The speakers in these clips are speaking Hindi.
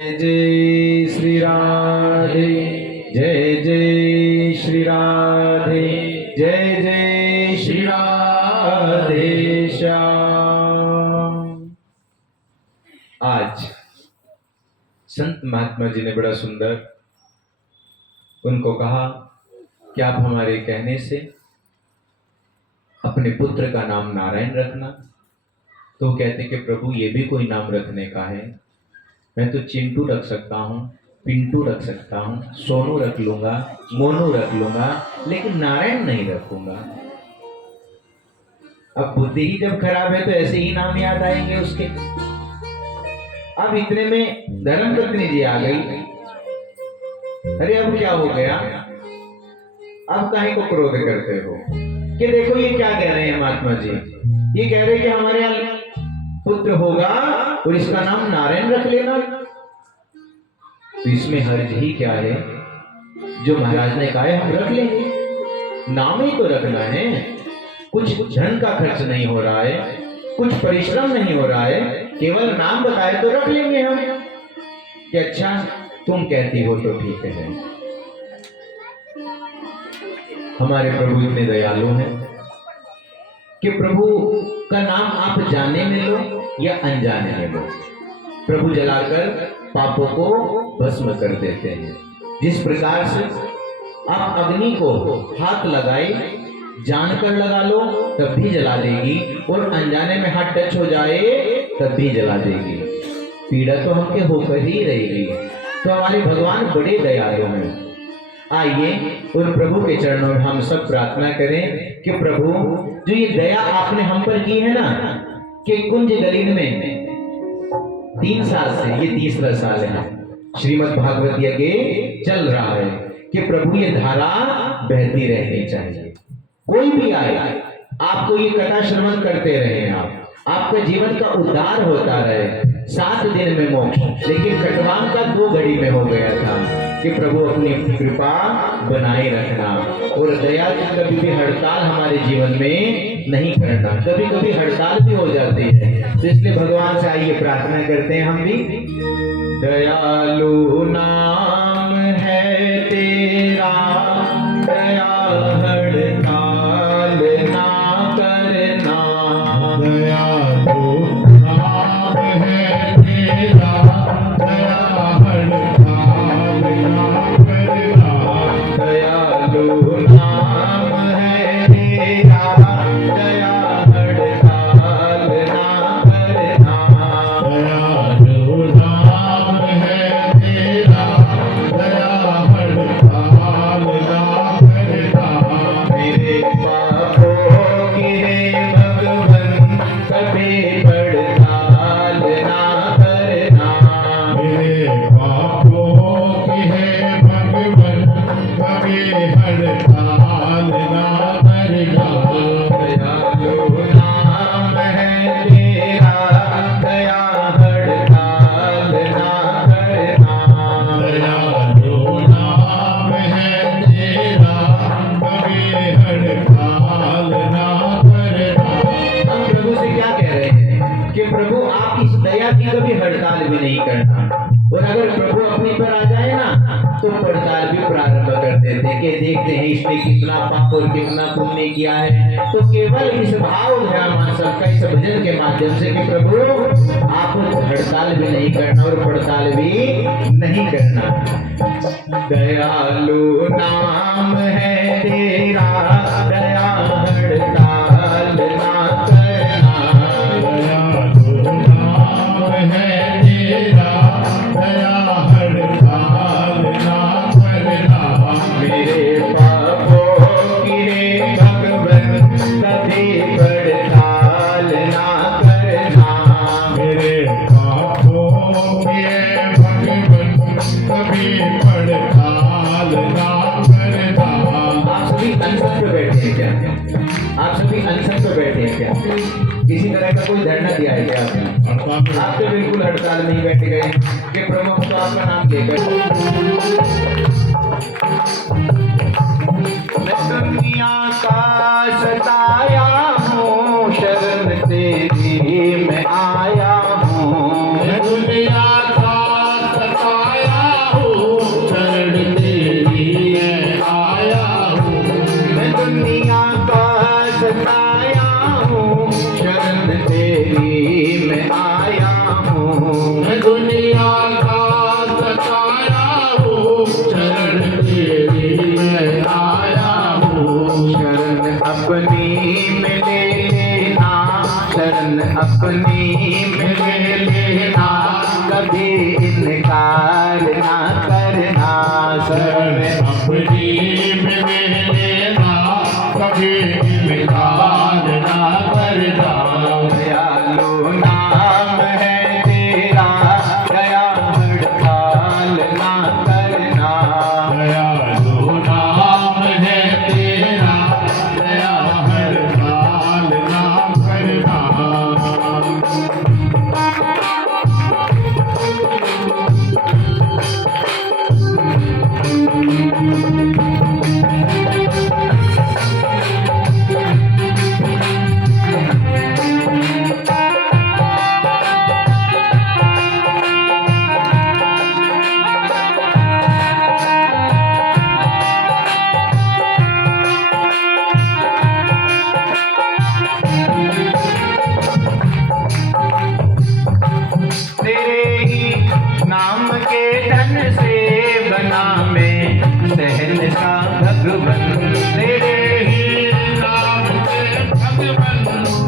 जय श्री राधे, जय जय श्री राधे, जय जय श्री राधे श्याम। आज संत महात्मा जी ने बड़ा सुंदर उनको कहा कि आप हमारे कहने से अपने पुत्र का नाम नारायण रखना। तो कहते कि प्रभु ये भी कोई नाम रखने का है, मैं तो चिंटू रख सकता हूँ, पिंटू रख सकता हूँ, सोनू रख लूंगा, मोनू रख लूंगा, लेकिन नारायण नहीं रखूंगा। अब बुद्धि ही जब खराब है तो ऐसे ही नाम याद आएंगे उसके। अब इतने में धर्मपत्नी जी आ गई। अरे अब क्या हो गया, अब काहे को क्रोध करते हो? कि देखो ये क्या कह रहे हैं महात्मा जी, ये कह रहे हैं कि हमारे यहाँ पुत्र होगा और इसका नाम नारायण रख लेना। तो इसमें हर्ज ही क्या है? जो महाराज ने कहा है हम रख लेंगे, नाम ही तो रखना है। कुछ धन का खर्च नहीं हो रहा है, कुछ परिश्रम नहीं हो रहा है, केवल नाम बताए तो रख लेंगे हम। कि अच्छा तुम कहती हो तो ठीक है। हमारे प्रभु इतने दयालु हैं कि प्रभु का नाम आप जाने में लो या अनजाने में लो, प्रभु जलाकर पापों को भस्म कर देते हैं। जिस प्रकार से आप अग्नि को हाथ लगाए, जानकर लगा लो तब भी जला देगी, और अनजाने में हाथ टच हो जाए तब भी जला देगी। पीड़ा तो हमके होकर ही रहेगी। तो हमारे भगवान बड़े दयालु हैं। आइए और प्रभु के चरणों में हम सब प्रार्थना करें कि प्रभु जो ये दया आपने हम पर की है ना, कि कुंज गलीन में 3 साल से ये तीसरा साल है श्रीमद् भागवत यज्ञ चल रहा है, कि प्रभु ये धारा बहती रहनी चाहिए। कोई भी आए आपको ये कथा श्रवण करते रहे, आपका जीवन का उद्धार होता रहे। 7 दिन में मोक्ष, लेकिन कटवान का 2 घड़ी में हो गया था। कि प्रभु अपनी कृपा बनाए रखना और दया की कभी भी हड़ताल हमारे जीवन में नहीं करना। कभी कभी हड़ताल भी हो जाती है, तो इसलिए भगवान से आइए प्रार्थना करते हैं हम भी। दयालु नाम है तेरा, दया हड़ताल ना करना। दयालु नाम है तेरा, दया हड़ताल ना करना। दयालु नाम है तेरा, दया हड़ताल ना करना। दयालु नाम है तेरा, दया हड़ताल ना करना। मेरे पापों की है भगवन, कभी हड़ताल ना करना। मेरे पापों की है भगवन, कभी हड़ताल ना करना। दयालु नाम है तेरा, दया हड़ताल ना करना। दयालु नाम है तेरा, कभी हड़ताल ना करना। हम प्रभु से क्या कह रहे हैं कि प्रभु आप इस दया की कभी हड़ताल भी नहीं करना। और अगर प्रभु अपने पर आ जाए ना तो हड़ताल भी प्रारंभ कर देते कि देखते हैं इसने कितना पाप और कितना पुण्य किया है। तो केवल इस भाव ध्यान का इस भजन के माध्यम से कि प्रभु आप हड़ताल भी नहीं करना और पड़ताल भी नहीं करना। दयालु नाम है तेरा, दया हड़ताल ना करना। दयालु नाम है तेरा, दया हड़ताल ना करना। मेरे पापों की रे भगवन, कभी हड़ताल ना करना। मेरे पापों के भगवन, कभी हड़ताल ना करना। आप सभी अनशन पे बैठे हैं क्या? आप सभी अनशन पे बैठे हैं क्या? किसी तरह का कोई धरना दिया है क्या आपने? आप तो बिल्कुल हड़ताल नहीं बैठ गए कि प्रमुख तो आपका नाम लेकर। मैं दुनिया का सताया हूँ, शरण तेरी मैं आया हूँ। दुनिया का इनकार ना करना, शरण अपनी में लेना, कभी इनकार ना करना। दयालु नाम है तेरा, दया हड़ताल ना करना। दयालु नाम है तेरा, दया हड़ताल ना करना। तेरे ही नाम के धन से बना मैं शहंशाह भगवन। तेरे ही नाम से भगवन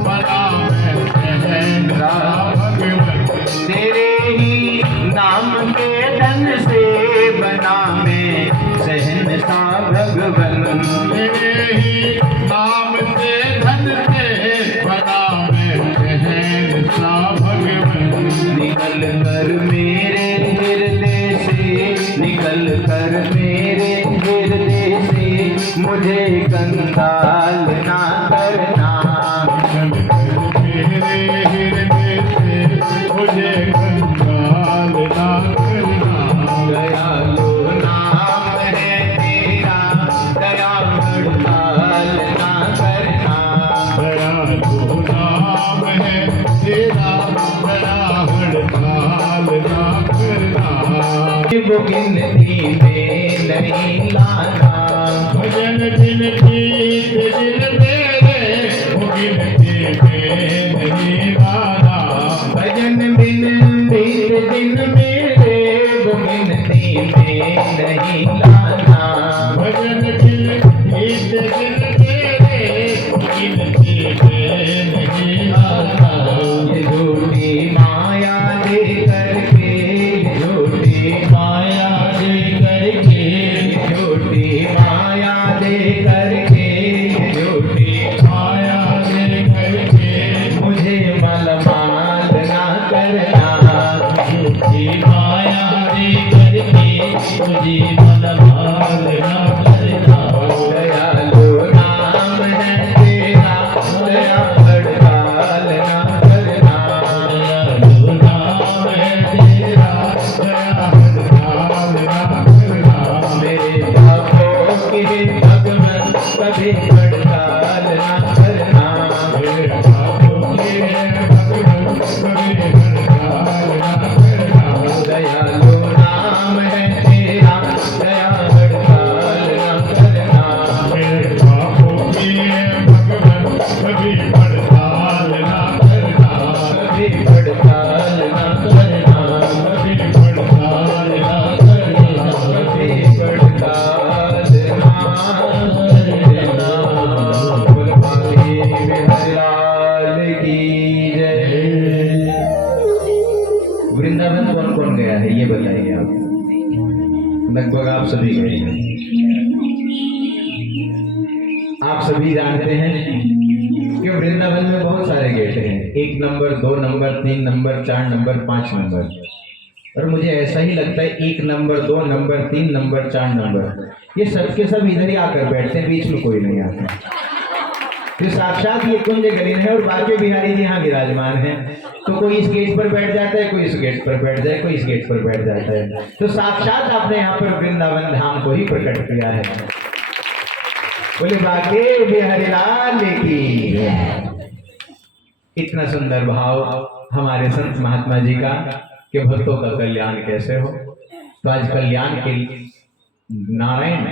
बना मैं शहंशाह भगवन। तेरे ही नाम के धन से बना मैं शहंशाह भगवन। तेरे ही नाम से धन से बना मैं शहंशाह भगवन। निकल कर मेरे हृदय से, निकल कर मेरे हृदय से मुझे कंगाल ना करना। मेरे हृदय से मुझे कंगाल ना करना। दयालु नाम है तेरा, दया हड़ताल ना करना। दयालु नाम है तेरा, दया हड़ताल ना करना। वो गिनती में नहीं लाना, भजन गिनती दिल मेरे, वो गिनती में नहीं लाना। भजन बिन बीत दिन मेरे, वो गिनती में नहीं लाना। भजन गिनती दिल मेरे, वो गिनती में नहीं लाना। ये झूठी माया दे करके, ये झूठी माया दे करके, झूठी माया दे करके, झूठी माया दे करके, मुझे मालमाल ना करना। झूठी माया दे करके, मुझे मनमाल ना करना। दयालु नाम है तेरा, दया हड़ताल ना करना। दयालु नाम है तेरा, दया हड़ताल ना करना। मेरे पापों की भगवन कभी हड़ताल ना करना। मेरे पापों के भगवन कभी हड़ताल ना करना। दयालु नाम है तेरा, दया हड़ताल ना करना। मेरे पापों के भगवन कभी हड़ताल ना करना। कभी हड़ताल ना करना। कभी हड़ताल ना करना। कभी हड़ताल ना करना। बोल भाई बिहारी लाल की जय। वृंदावन कौन कौन गया है ये बताइए आप। लगभग आप सभी गए हैं। आप सभी जानते हैं कि वृंदावन में बहुत सारे गेट हैं, 1 number, 2 number, 3 number, 4 number, 5 number. और मुझे ऐसा ही लगता है 1 नंबर, 2 नंबर, 3 नंबर, 4 नंबर, ये सब के सब इधर ही आकर बैठते हैं, बीच में कोई नहीं आता। तो साक्षात ये कुंज गरीन है और बाकी बिहारी जी यहाँ विराजमान हैं। तो कोई इस गेट पर बैठ जाता है, कोई इस गेट पर बैठ जाए, कोई इस गेट पर बैठ जाता है। तो साक्षात आपने यहाँ पर वृंदावन धाम को ही प्रकट किया है। बोले बाके बिहारी लाल की। इतना सुंदर भाव हमारे संत महात्मा जी का कि भक्तों का कल्याण कैसे हो। तो आज कल्याण के नारायण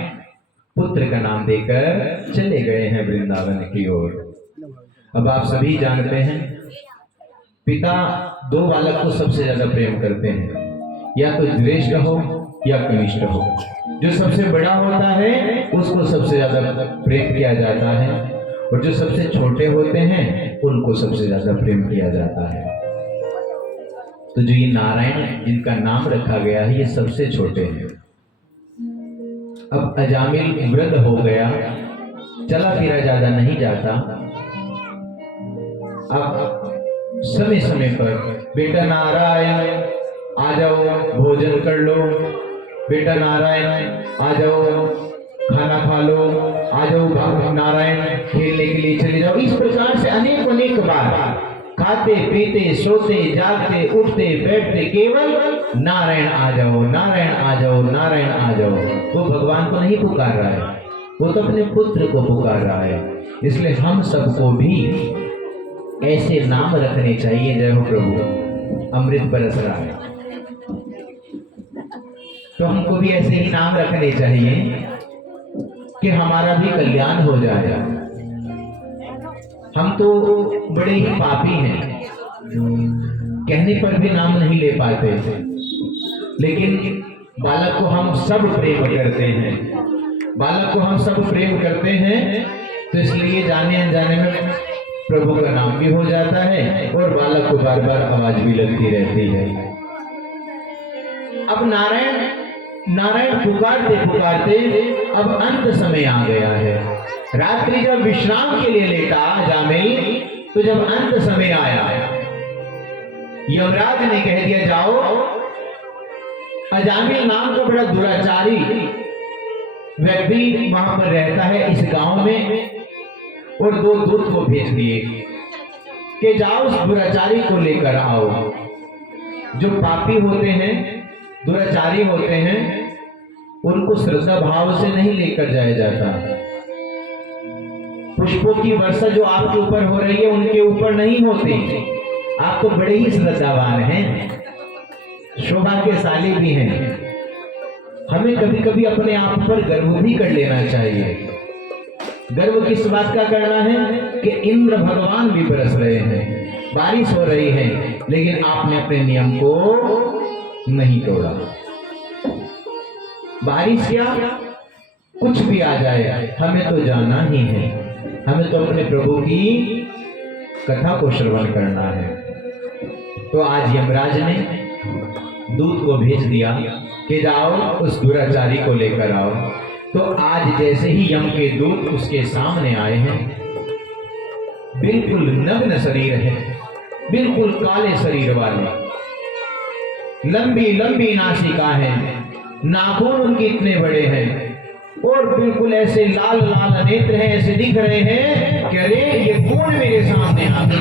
पुत्र का नाम देकर चले गए हैं वृंदावन की ओर। अब आप सभी जानते हैं पिता 2 बालक को सबसे ज्यादा प्रेम करते हैं, या तो ज्येष्ठ हो या कनिष्ठ हो। जो सबसे बड़ा होता है उसको सबसे ज्यादा प्रेम किया जाता है, और जो सबसे छोटे होते हैं उनको सबसे ज्यादा प्रेम किया जाता है। तो तो जो ये नारायण जिनका नाम रखा गया है ये सबसे छोटे हैं। अब अजामिल वृद्ध हो गया, चला फिरा ज्यादा नहीं जाता। अब समय समय पर बेटा नारायण आ जाओ भोजन कर लो, बेटा नारायण आ जाओ खाना खा लो, आ जाओ नारायण खेलने के लिए चले जाओ। इस प्रकार से अनेक बार खाते पीते सोते जागते उठते बैठते केवल नारायण आ जाओ, नारायण आ जाओ, नारायण आ जाओ। वो भगवान को नहीं पुकार रहा है, वो तो अपने पुत्र को पुकार रहा है। इसलिए हम सबको भी ऐसे नाम रखने चाहिए। जय हो प्रभु, अमृत बरस रहा है तो हमको भी ऐसे ही नाम रखने चाहिए कि हमारा भी कल्याण हो जाएगा। हम तो बड़े ही पापी हैं, कहने पर भी नाम नहीं ले पाते, लेकिन बालक को हम सब प्रेम करते हैं, बालक को हम सब प्रेम करते हैं। तो इसलिए जाने अनजाने में प्रभु का नाम भी हो जाता है और बालक को बार बार आवाज भी लगती रहती है। अब नारायण नारायण पुकारते पुकारते अब अंत समय आ गया है। रात्रि जब विश्राम के लिए लेटा जामिल, तो जब अंत समय आया, यमराज ने कह दिया जाओ, अजामिल नाम का बड़ा दुराचारी व्यक्ति वहां पर रहता है इस गांव में, और 2 दूत को भेज दिए कि जाओ उस दुराचारी को लेकर आओ। जो पापी होते हैं, दुराचारी होते हैं, उनको श्रद्धा भाव से नहीं लेकर जाया जाता। पुष्पों की वर्षा जो आपके ऊपर हो रही है उनके ऊपर नहीं होती। आप तो बड़े ही श्रद्धावान हैं, सौभाग्यशाली भी हैं। हमें कभी कभी अपने आप पर गर्व भी कर लेना चाहिए। गर्व किस बात का करना है कि इंद्र भगवान भी बरस रहे हैं, बारिश हो रही है, लेकिन आपने अपने नियम को नहीं तोड़ा। बारिश क्या, कुछ भी आ जाए, हमें तो जाना ही है, हमें तो अपने प्रभु की कथा को श्रवण करना है। तो आज यमराज ने दूत को भेज दिया कि जाओ उस दुराचारी को लेकर आओ। तो आज जैसे ही यम के दूत उसके सामने आए हैं, बिल्कुल नग्न शरीर है, बिल्कुल काले शरीर वाले, लंबी लंबी नासिका है, नाखून उनके इतने बड़े हैं और बिल्कुल ऐसे लाल लाल नेत्र हैं, ऐसे दिख रहे हैं कि अरे ये कौन मेरे सामने आ गया।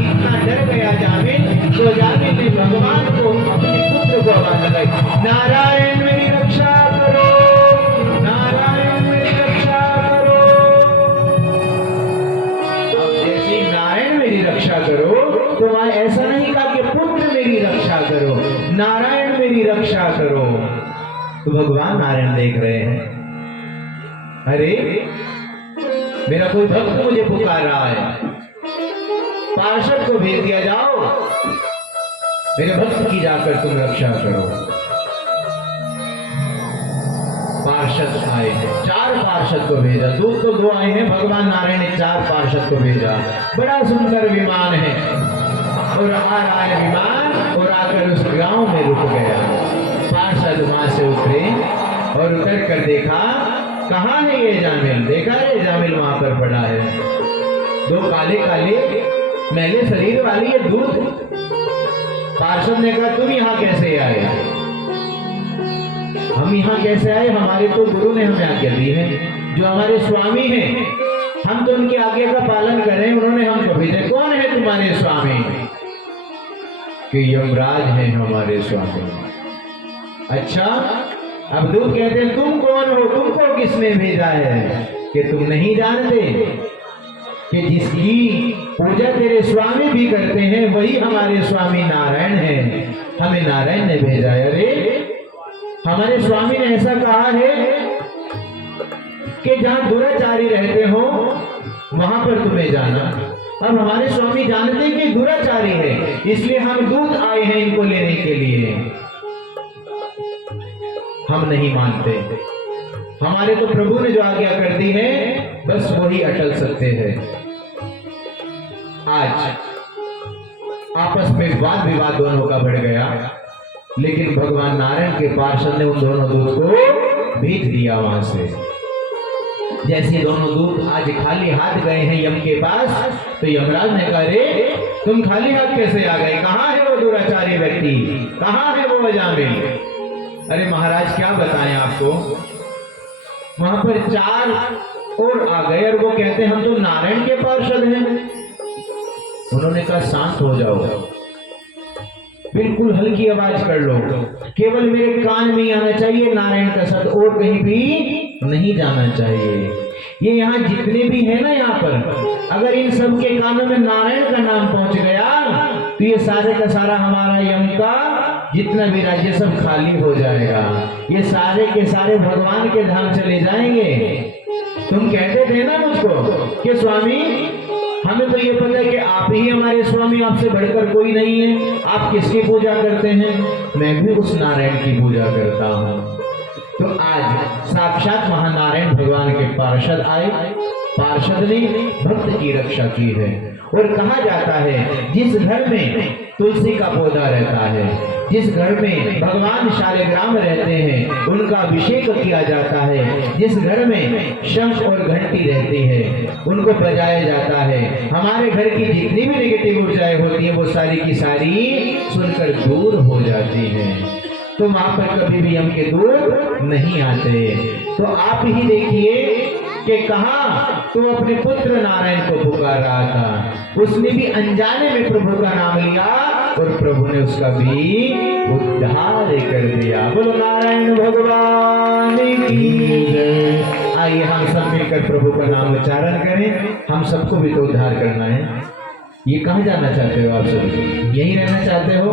इतना डर गया जामिल, तो जामिल ने भगवान को, अपने पुत्र को आवाज लगाई, नारायण मेरी रक्षा करो, नारायण मेरी रक्षा करो। अब जैसे नारायण मेरी रक्षा करो, तो वहां ऐसा नहीं कहा कि पुत्र मेरी रक्षा करो, नारायण मेरी रक्षा करो। तो भगवान नारायण देख रहे हैं, अरे मेरा कोई भक्त मुझे पुकार रहा है, पार्षद को भेज दिया, जाओ मेरे भक्त की जाकर तुम रक्षा करो। पार्षद आए, 4 पार्षद को भेजा, दूत तो 2 आए हैं, भगवान नारायण ने 4 पार्षद को भेजा। बड़ा सुंदर विमान है और आ रहा है विमान, और आकर उस गांव में रुक गया। पार्षद वहां से उतरे और उतर कर देखा, कहाँ है ये जामिल? देखा है जामिल वहां पर पड़ा है, 2 काले काले मैले शरीर वाली ये दूत। पार्षद ने कहा, तुम यहाँ कैसे आए? हम यहाँ कैसे आए? हमारे तो गुरु ने हमें आज्ञा दी है, जो हमारे स्वामी हैं, हम तो उनकी आज्ञा का पालन करें, उन्होंने हमको भेजा। कौन है तुम्हारे स्वामी? कि यमराज है हमारे स्वामी। अच्छा, अब दूत कहते हैं, तुम कौन हो? तुमको किसने भेजा है? कि तुम नहीं जानते कि जिसकी पूजा तेरे स्वामी भी करते हैं वही हमारे स्वामी नारायण हैं, हमें नारायण ने भेजा है। अरे हमारे स्वामी ने ऐसा कहा है कि जहां दुराचारी रहते हो वहां पर तुम्हें जाना। अब हमारे स्वामी जानते हैं कि दुराचारी है, इसलिए हम दूत आए हैं इनको लेने के लिए। हम नहीं मानते, हमारे तो प्रभु ने जो आज्ञा कर दी है बस वही अटल सत्य है। आपस में वाद विवाद दोनों का बढ़ गया, लेकिन भगवान नारायण के पार्षद ने उन दोनों दूत को भेज दिया वहां से। जैसे दोनों दूत आज खाली हाथ गए हैं यम के पास, तो यमराज ने कहा, रे तुम खाली हाथ कैसे आ गए? कहाँ है वो दुराचारी व्यक्ति? कहाँ है वो अजामिल? अरे महाराज क्या बताएं आपको, वहां पर 4 और आ गए और वो कहते हैं हम तो नारायण के पार्षद हैं। उन्होंने कहा शांत हो जाओ, बिल्कुल हल्की आवाज कर लो, केवल मेरे कान में ही आना चाहिए नारायण का शब्द, और कहीं भी नहीं जाना चाहिए। ये यहाँ जितने भी है ना यहाँ पर, अगर इन सब के कानों में नारायण का नाम पहुंच गया तो ये सारे का सारा हमारा यम का जितना भी राज्य सब खाली हो जाएगा, ये सारे के सारे भगवान के धाम चले जाएंगे। तुम कहते थे ना मुझको कि स्वामी हमें तो ये पता है कि आप ही हमारे स्वामी, आपसे बढ़कर कोई नहीं है, आप किसकी पूजा करते हैं? मैं भी उस नारायण की पूजा करता हूँ। तो आज साक्षात महानारायण भगवान के पार्षद आए, पार्षद ने भक्त की रक्षा की है। और कहा जाता है जिस घर में तुलसी का पौधा रहता है, जिस घर में भगवान शालिग्राम रहते हैं, उनका अभिषेक किया जाता है, जिस घर में शंख और घंटी रहती है उनको बजाया जाता है, हमारे घर की जितनी भी नेगेटिव ऊर्जाएं होती है वो सारी की सारी सुनकर दूर हो जाती हैं। तो वहां पर कभी भी यम के दूर नहीं आते। तो आप ही देखिए कि कहा तो अपने पुत्र नारायण को पुकार रहा था, उसने भी अनजाने में प्रभु का नाम लिया और प्रभु ने उसका भी उद्धार कर दिया। बोलो नारायण भगवान की जय। आइए हम सब मिलकर प्रभु का नाम उच्चारण करें। हम सबको भी तो उद्धार करना है। ये कहाँ जाना चाहते हो आप सब? यहीं रहना चाहते हो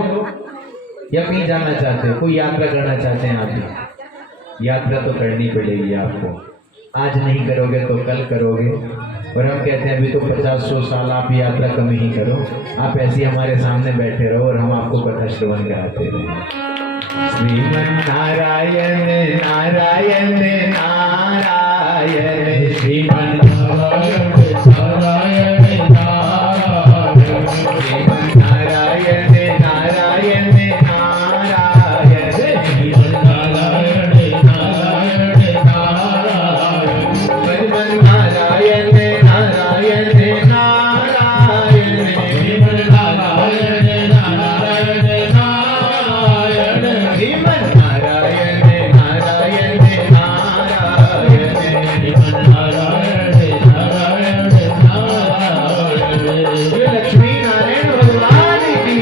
या कहीं जाना चाहते हो? कोई यात्रा करना चाहते हैं आप? यात्रा तो करनी पड़ेगी आपको, आज नहीं करोगे तो कल करोगे। और हम कहते हैं अभी तो 50-100 साल आप यात्रा कम ही करो, आप ऐसे हमारे सामने बैठे रहो और हम आपको कथा श्रवण कराते रहे। श्रीमन नारायण नारायण नारायण, श्रीमन नारायण नारायण नारायण, श्रीमन नारायण नारायण नारायण, श्रीमन नारायण नारायण नारायण, श्रीमन नारायण नारायण नारायण, श्रीमन नारायण नारायण नारायण, श्रीमन नारायण नारायण नारायण, श्रीमन नारायण नारायण नारायण। लक्ष्मी नारायण भगवान की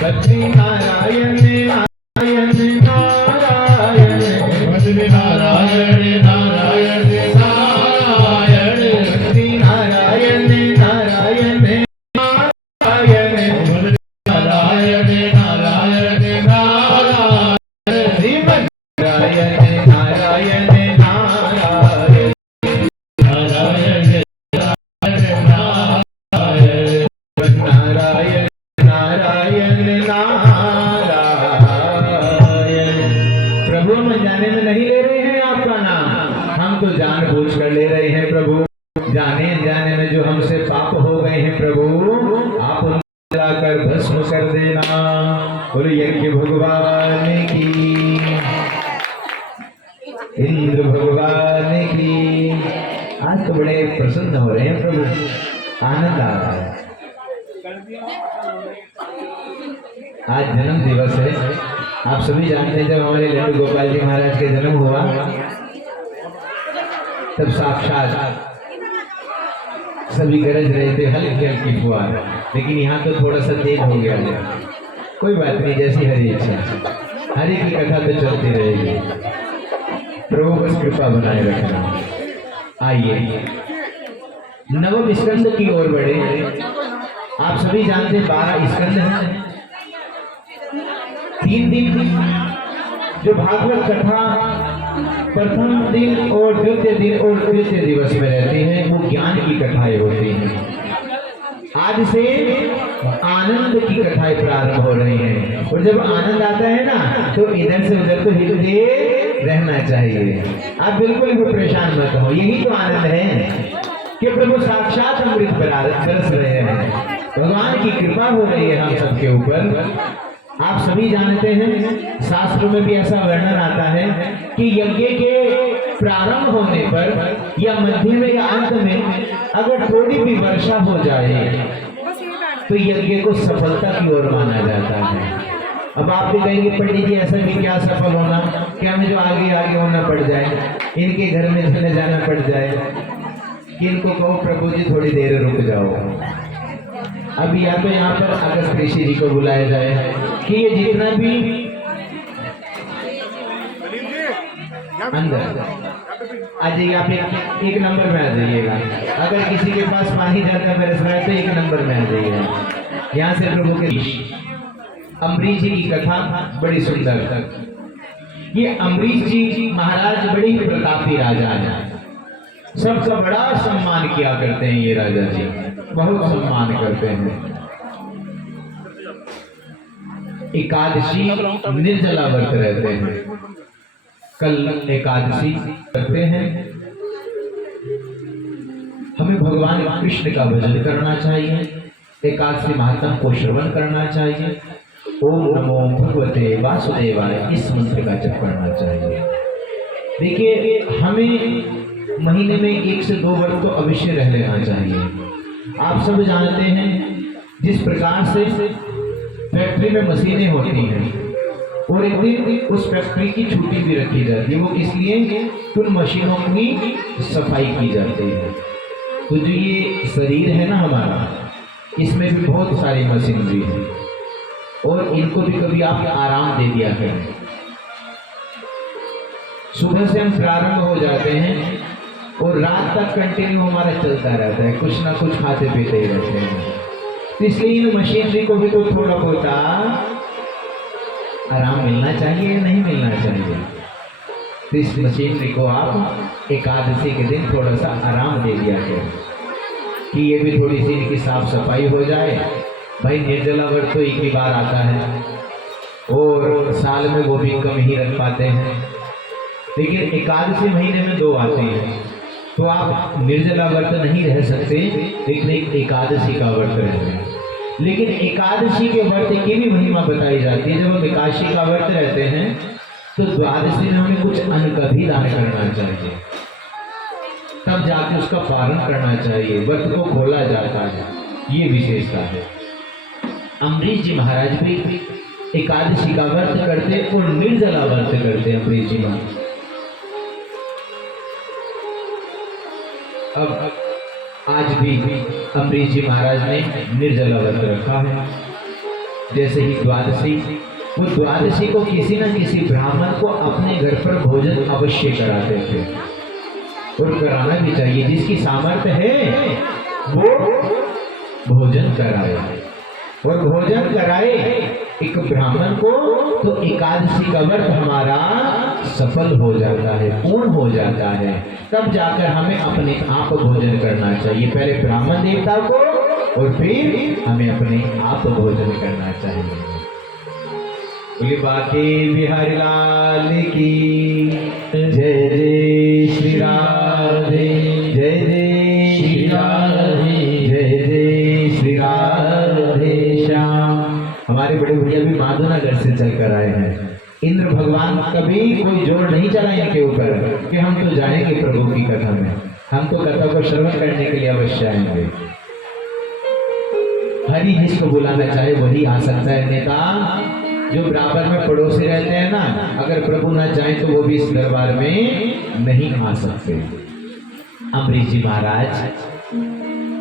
लक्ष्मी नारायण नारायण नारायण, लक्ष्मी नारायण नारायण नारायण, लक्ष्मी नारायण नारायण नारायण, नारायण नारायण नारायण, श्रीमन नारायण नारायण नारायण, नारायण नारायण नारायण, नारायण नारायण। प्रभु हम अनजाने में नहीं ले रहे हैं आपका नाम, हम तो जानबूझ कर ले रहे हैं प्रभु। जाने अनजाने में जो हमसे पाप हो गए हैं प्रभु, आप उनको जलाकर भस्म कर देना। बोलो यज्ञ भगवान की, इंद्र भगवान की। आज तो बड़े प्रसन्न हो रहे हैं प्रभु, आनंद आ रहा है। आज जन्म दिवस है, आप सभी जानते हैं जब हमारे लड्डू गोपाल जी महाराज के जन्म हुआ तब साक्षात सभी गरज रहे थे हल्की हल्की फुहार, लेकिन यहाँ तो थोड़ा सा तेज हो गया है। कोई बात नहीं, जैसी हरी इच्छा, हरि की कथा तो चलती रहेगी। प्रभु बस कृपा बनाए रखना। आइए नवम स्कंद की ओर बढ़े। आप सभी जानते 12 स्कंद हैं, 3 दिन जो भागवत कथा प्रथम दिन और द्वितीय दिन और तृतीय दिवस में रहती है वो ज्ञान की कथाएं होती हैं। आज से आनंद की कथाएं प्रारंभ हो रही हैं और जब आनंद आता है ना तो इधर से उधर तो हिलते रहना चाहिए। आप बिल्कुल भी परेशान मत हो, यही तो आनंद है कि प्रभु साक्षात अमृत बरस रहे हैं, भगवान की कृपा हो रही है हम सबके ऊपर। आप सभी जानते हैं शास्त्रों में भी ऐसा वर्णन आता है कि यज्ञ के प्रारंभ होने पर या मध्य में या अंत में अगर थोड़ी भी वर्षा हो जाए तो यज्ञ को सफलता की ओर माना जाता है। अब आप भी कहेंगे पंडित जी ऐसा भी क्या सफल होना, क्या हमें जो आगे आगे होना पड़ जाए, इनके घर में चले जाना पड़ जाए कि इनको कहो प्रभु जी थोड़ी देर रुक जाओ। अब या तो यहाँ पर अगस्त ऋषि जी को बुलाया जाए कि ये जितना भी अंदर आ जाइए, आप एक नंबर में आ जाइएगा। अगर किसी के पास पानी जाता बरस रहा है तो एक नंबर में आ जाइएगा। यहाँ से प्रभु के अम्बरीश जी की कथा बड़ी सुंदर। ये अम्बरीश जी महाराज बड़े ही प्रतापी राजा हैं, सबका बड़ा सम्मान किया करते हैं ये राजा जी, बहुत सम्मान करते हैं। एकादशी निर्जला व्रत रहते हैं, कल एकादशी करते हैं। हमें भगवान कृष्ण का भजन करना चाहिए, एकादशी महात्म को श्रवण करना चाहिए, ओम नमो भगवते वासुदेवाय इस मंत्र का जप करना चाहिए। देखिए हमें महीने में 1 से 2 व्रत तो अवश्य रह लेना चाहिए। आप सब जानते हैं जिस प्रकार से फैक्ट्री में मशीनें होती हैं और एक दिन उस फैक्ट्री की छुट्टी भी रखी जाती है, वो किस लिए? उन मशीनों की सफाई की जाती है। तो जो ये शरीर है ना हमारा, इसमें भी बहुत सारी मशीनरी है और इनको भी कभी आप आराम दे दिया करें। सुबह से हम प्रारंभ हो जाते हैं और रात तक कंटिन्यू हमारा चलता रहता है, कुछ ना कुछ खाते पीते ही रहते हैं। तो इसलिए इन मशीनरी को भी तो थोड़ा बहुत आराम मिलना चाहिए या नहीं मिलना चाहिए? तो इस मशीनरी को आप एकादशी के दिन थोड़ा सा आराम दे दिया करें कि ये भी थोड़ी सी इनकी साफ सफाई हो जाए। भाई निर्जला व्रत तो एक ही बार आता है और साल में वो भी कम ही रख पाते हैं, लेकिन एकादशी महीने में 2 आते हैं, तो आप निर्जला व्रत नहीं रह सकते, लेकिन एकादशी का व्रत रहते हैं। लेकिन एकादशी के व्रत की भी महिमा बताई जाती है। जब हम एकादशी का व्रत रहते हैं तो द्वादशी में हमें कुछ अन्न का भी दान करना चाहिए, तब जाके उसका पालन करना चाहिए, व्रत को खोला जाता है, ये विशेषता है। अम्बरीश जी महाराज भी एकादशी का व्रत करते और निर्जला व्रत करते हैं अम्बरीश जी महाराज। अब आज भी अम्बरीश जी महाराज ने निर्जला व्रत रखा है। जैसे ही द्वादशी, वो द्वादशी को किसी न किसी ब्राह्मण को अपने घर पर भोजन अवश्य कराते थे और कराना भी चाहिए। जिसकी सामर्थ्य है वो भोजन कराए और भोजन कराए एक ब्राह्मण को, तो एकादशी का व्रत हमारा सफल हो जाता है, पूर्ण हो जाता है। तब जाकर हमें अपने आप भोजन करना चाहिए, पहले ब्राह्मण देवता को और फिर हमें अपने आप भोजन करना चाहिए। बोले बाके बिहारी लाल की जय जय श्री राधे, जय जय श्री राधे, जय जय श्री राधे श्याम। हमारे बड़े भैया भी माधोनगर से चलकर आए हैं। इंद्र भगवान कभी कोई जोर नहीं चला इनके ऊपर कि हम तो जाएंगे प्रभु की कथा में, हम तो कथा को श्रवण करने के लिए अवश्य आएंगे। हरि जिसको बुलाना चाहे वही आ सकता है। नेता जो बराबर में पड़ोसी रहते हैं ना, अगर प्रभु ना चाहे तो वो भी इस दरबार में नहीं आ सकते। अम्बरीश जी महाराज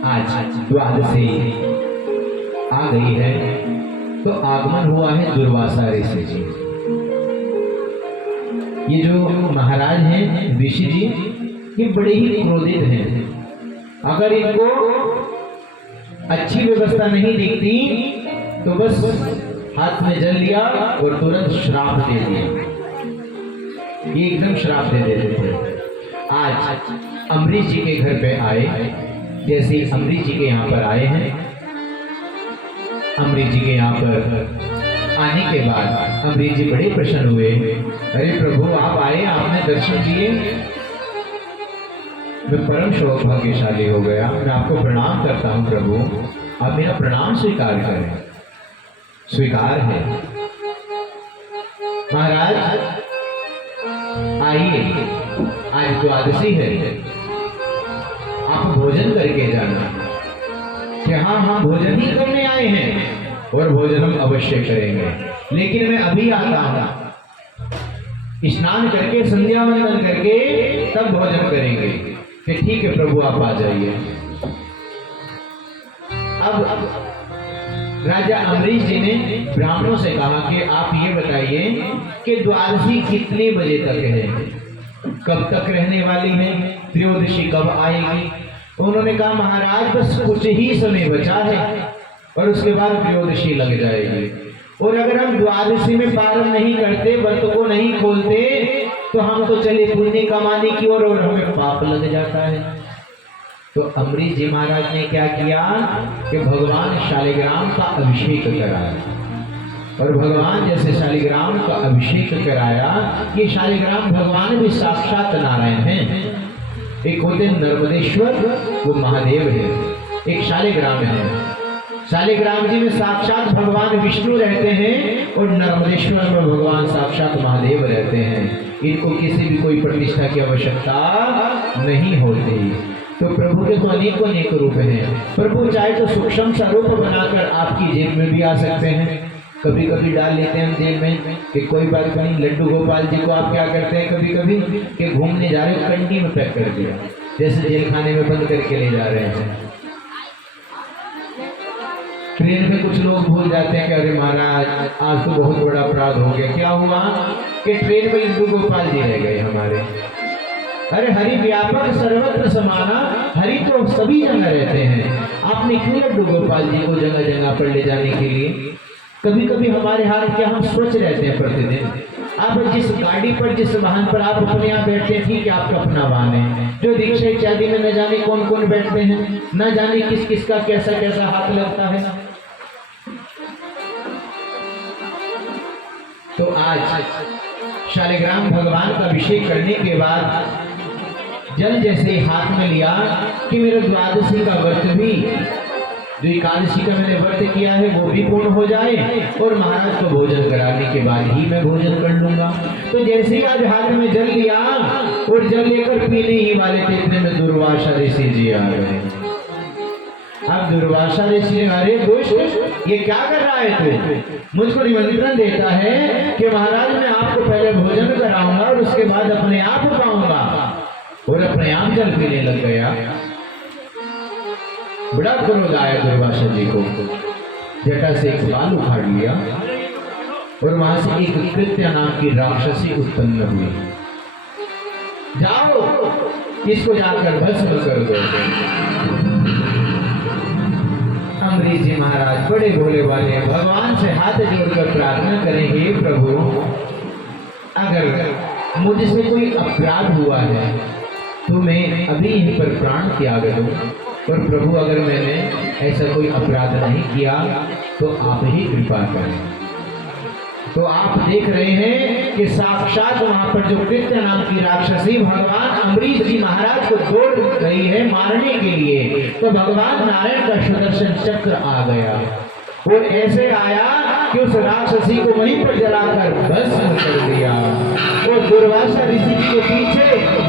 आज द्वादशी आ गई है तो आगमन हुआ है दुर्वासा ऋषि जी। ये जो महाराज हैं ऋषि जी, ये बड़े ही क्रोधित हैं। अगर इनको अच्छी व्यवस्था नहीं दिखती तो बस हाथ में जल लिया और तुरंत श्राप दे दिया। ये एकदम श्राप दे देते थे। आज अम्बरीश जी के घर पे आए, जैसे अम्बरीश जी के यहाँ पर आए हैं, अम्बरीश जी के यहाँ पर आने के बाद अम्बरीश जी बड़े प्रसन्न हुए। अरे प्रभु आप आए, आपने दर्शन किए, मैं परम सौभाग्यशाली हो गया, मैं आपको प्रणाम करता हूँ प्रभु, आप मेरा प्रणाम स्वीकार करें। स्वीकार है महाराज, आइए, आज द्वादशी है, आप भोजन करके जाना। कि हाँ हम भोजन ही करने आए हैं और भोजन हम अवश्य करेंगे, लेकिन मैं अभी आता हूँ, स्नान करके संध्या वंदन करके तब भोजन करेंगे। कि ठीक है प्रभु आप आ जाइए। अब राजा अम्बरीश जी ने ब्राह्मणों से कहा कि आप ये बताइए कि द्वादशी कितने बजे तक है, कब तक रहने वाली है, त्रयोदशी कब आएगी। उन्होंने कहा महाराज बस कुछ ही समय बचा है और उसके बाद त्रयोदशी लग जाएगी, और अगर हम द्वादशी में पारण नहीं करते, व्रत को नहीं खोलते, तो हम तो चले पुण्य कमाने की ओर और हमें पाप लग जाता है। तो अम्बरीश जी महाराज ने क्या किया कि भगवान शालिग्राम का अभिषेक कराया, और भगवान जैसे शालिग्राम का अभिषेक कराया, ये शालिग्राम भगवान भी साक्षात नारायण हैं। एक होते नर्मदेश्वर, वो महादेव है, एक शालिग्राम है। शालिग्राम जी में साक्षात भगवान विष्णु रहते हैं और नर्मदेश्वर में भगवान साक्षात महादेव रहते हैं। इनको किसी भी कोई प्रतिष्ठा की आवश्यकता नहीं होती। तो प्रभु के तो अनेक रूप हैं। प्रभु चाहे तो सूक्ष्म सा रूप बनाकर आपकी जेब में भी आ सकते हैं, कभी कभी डाल लेते हैं हम जेब में कि कोई बात नहीं। लड्डू गोपाल जी को आप क्या करते हैं कभी कभी कि घूमने जा रहे हो, कंडी में पैक कर दिया, जैसे जेल खाने में बंद करके ले जा रहे हैं। ट्रेन में कुछ लोग भूल जाते हैं कि अरे महाराज आज तो बहुत बड़ा अपराध हो गया। क्या हुआ कि ट्रेन में लड्डू गोपाल जी रह गए हमारे। अरे हरि व्यापक सर्वत्र समाना, हरि तो सभी जगह रहते हैं। आपने क्यों लड्डू गोपाल जी को जगह जगह पर ले जाने के लिए? कभी कभी हमारे हाथ क्या हम स्वच्छ रहते हैं प्रतिदिन। आप जिस गाड़ी पर, जिस वाहन पर आप अपने यहाँ बैठते हैं, ठीक है आपका अपना वाहन है। जो रिक्शा इत्यादि में न जाने कौन कौन बैठते हैं, न जाने किस किस का कैसा कैसा हाथ लगता है। तो आज शालिग्राम भगवान का अभिषेक करने के बाद जल जैसे हाथ में लिया कि मेरा द्वादशी का व्रत भी, जो एकादशी का मैंने व्रत किया है वो भी पूर्ण हो जाए, और महाराज को भोजन कराने के बाद ही मैं भोजन कर लूंगा। तो जैसे ही आज हाथ में जल लिया और जल लेकर पीने ही वाले थे, इतने में दुर्वासा ऋषि जी आ गए। अब दुर्वासा ऋषि, अरे दुष्ट ये क्या कर रहा है तू? मुझको निमंत्रण देता है कि महाराज मैं आपको पहले भोजन कराऊंगा और उसके बाद अपने आप पाऊंगा, और अपने आप जल पीने लग गया। बड़ा क्रोध आया दुर्वासा जी को, जटा से एक बाल उखाड़ लिया और वहां से एक कृत्या नाम की राक्षसी उत्पन्न हुई। जाओ इसको जाकर भस्म कर दो। अम्बरीश जी महाराज बड़े भोले वाले भगवान से हाथ जोड़कर प्रार्थना करेंगे, प्रभु अगर मुझसे कोई अपराध हुआ है तो मैं अभी यहीं पर प्राण त्याग दूं, और प्रभु अगर मैंने ऐसा कोई अपराध नहीं किया तो आप ही कृपा करें। तो आप देख रहे हैं कि साक्षात वहां पर जो कृत्या नाम की राक्षसी भगवान अम्बरीश जी महाराज को दौड़ गई है मारने के लिए, तो भगवान नारायण का सुदर्शन चक्र आ गया और ऐसे आया कि उस राक्षसी को वहीं पर जलाकर भस्म कर दिया। वो दुर्वासा ऋषि जी के पीछे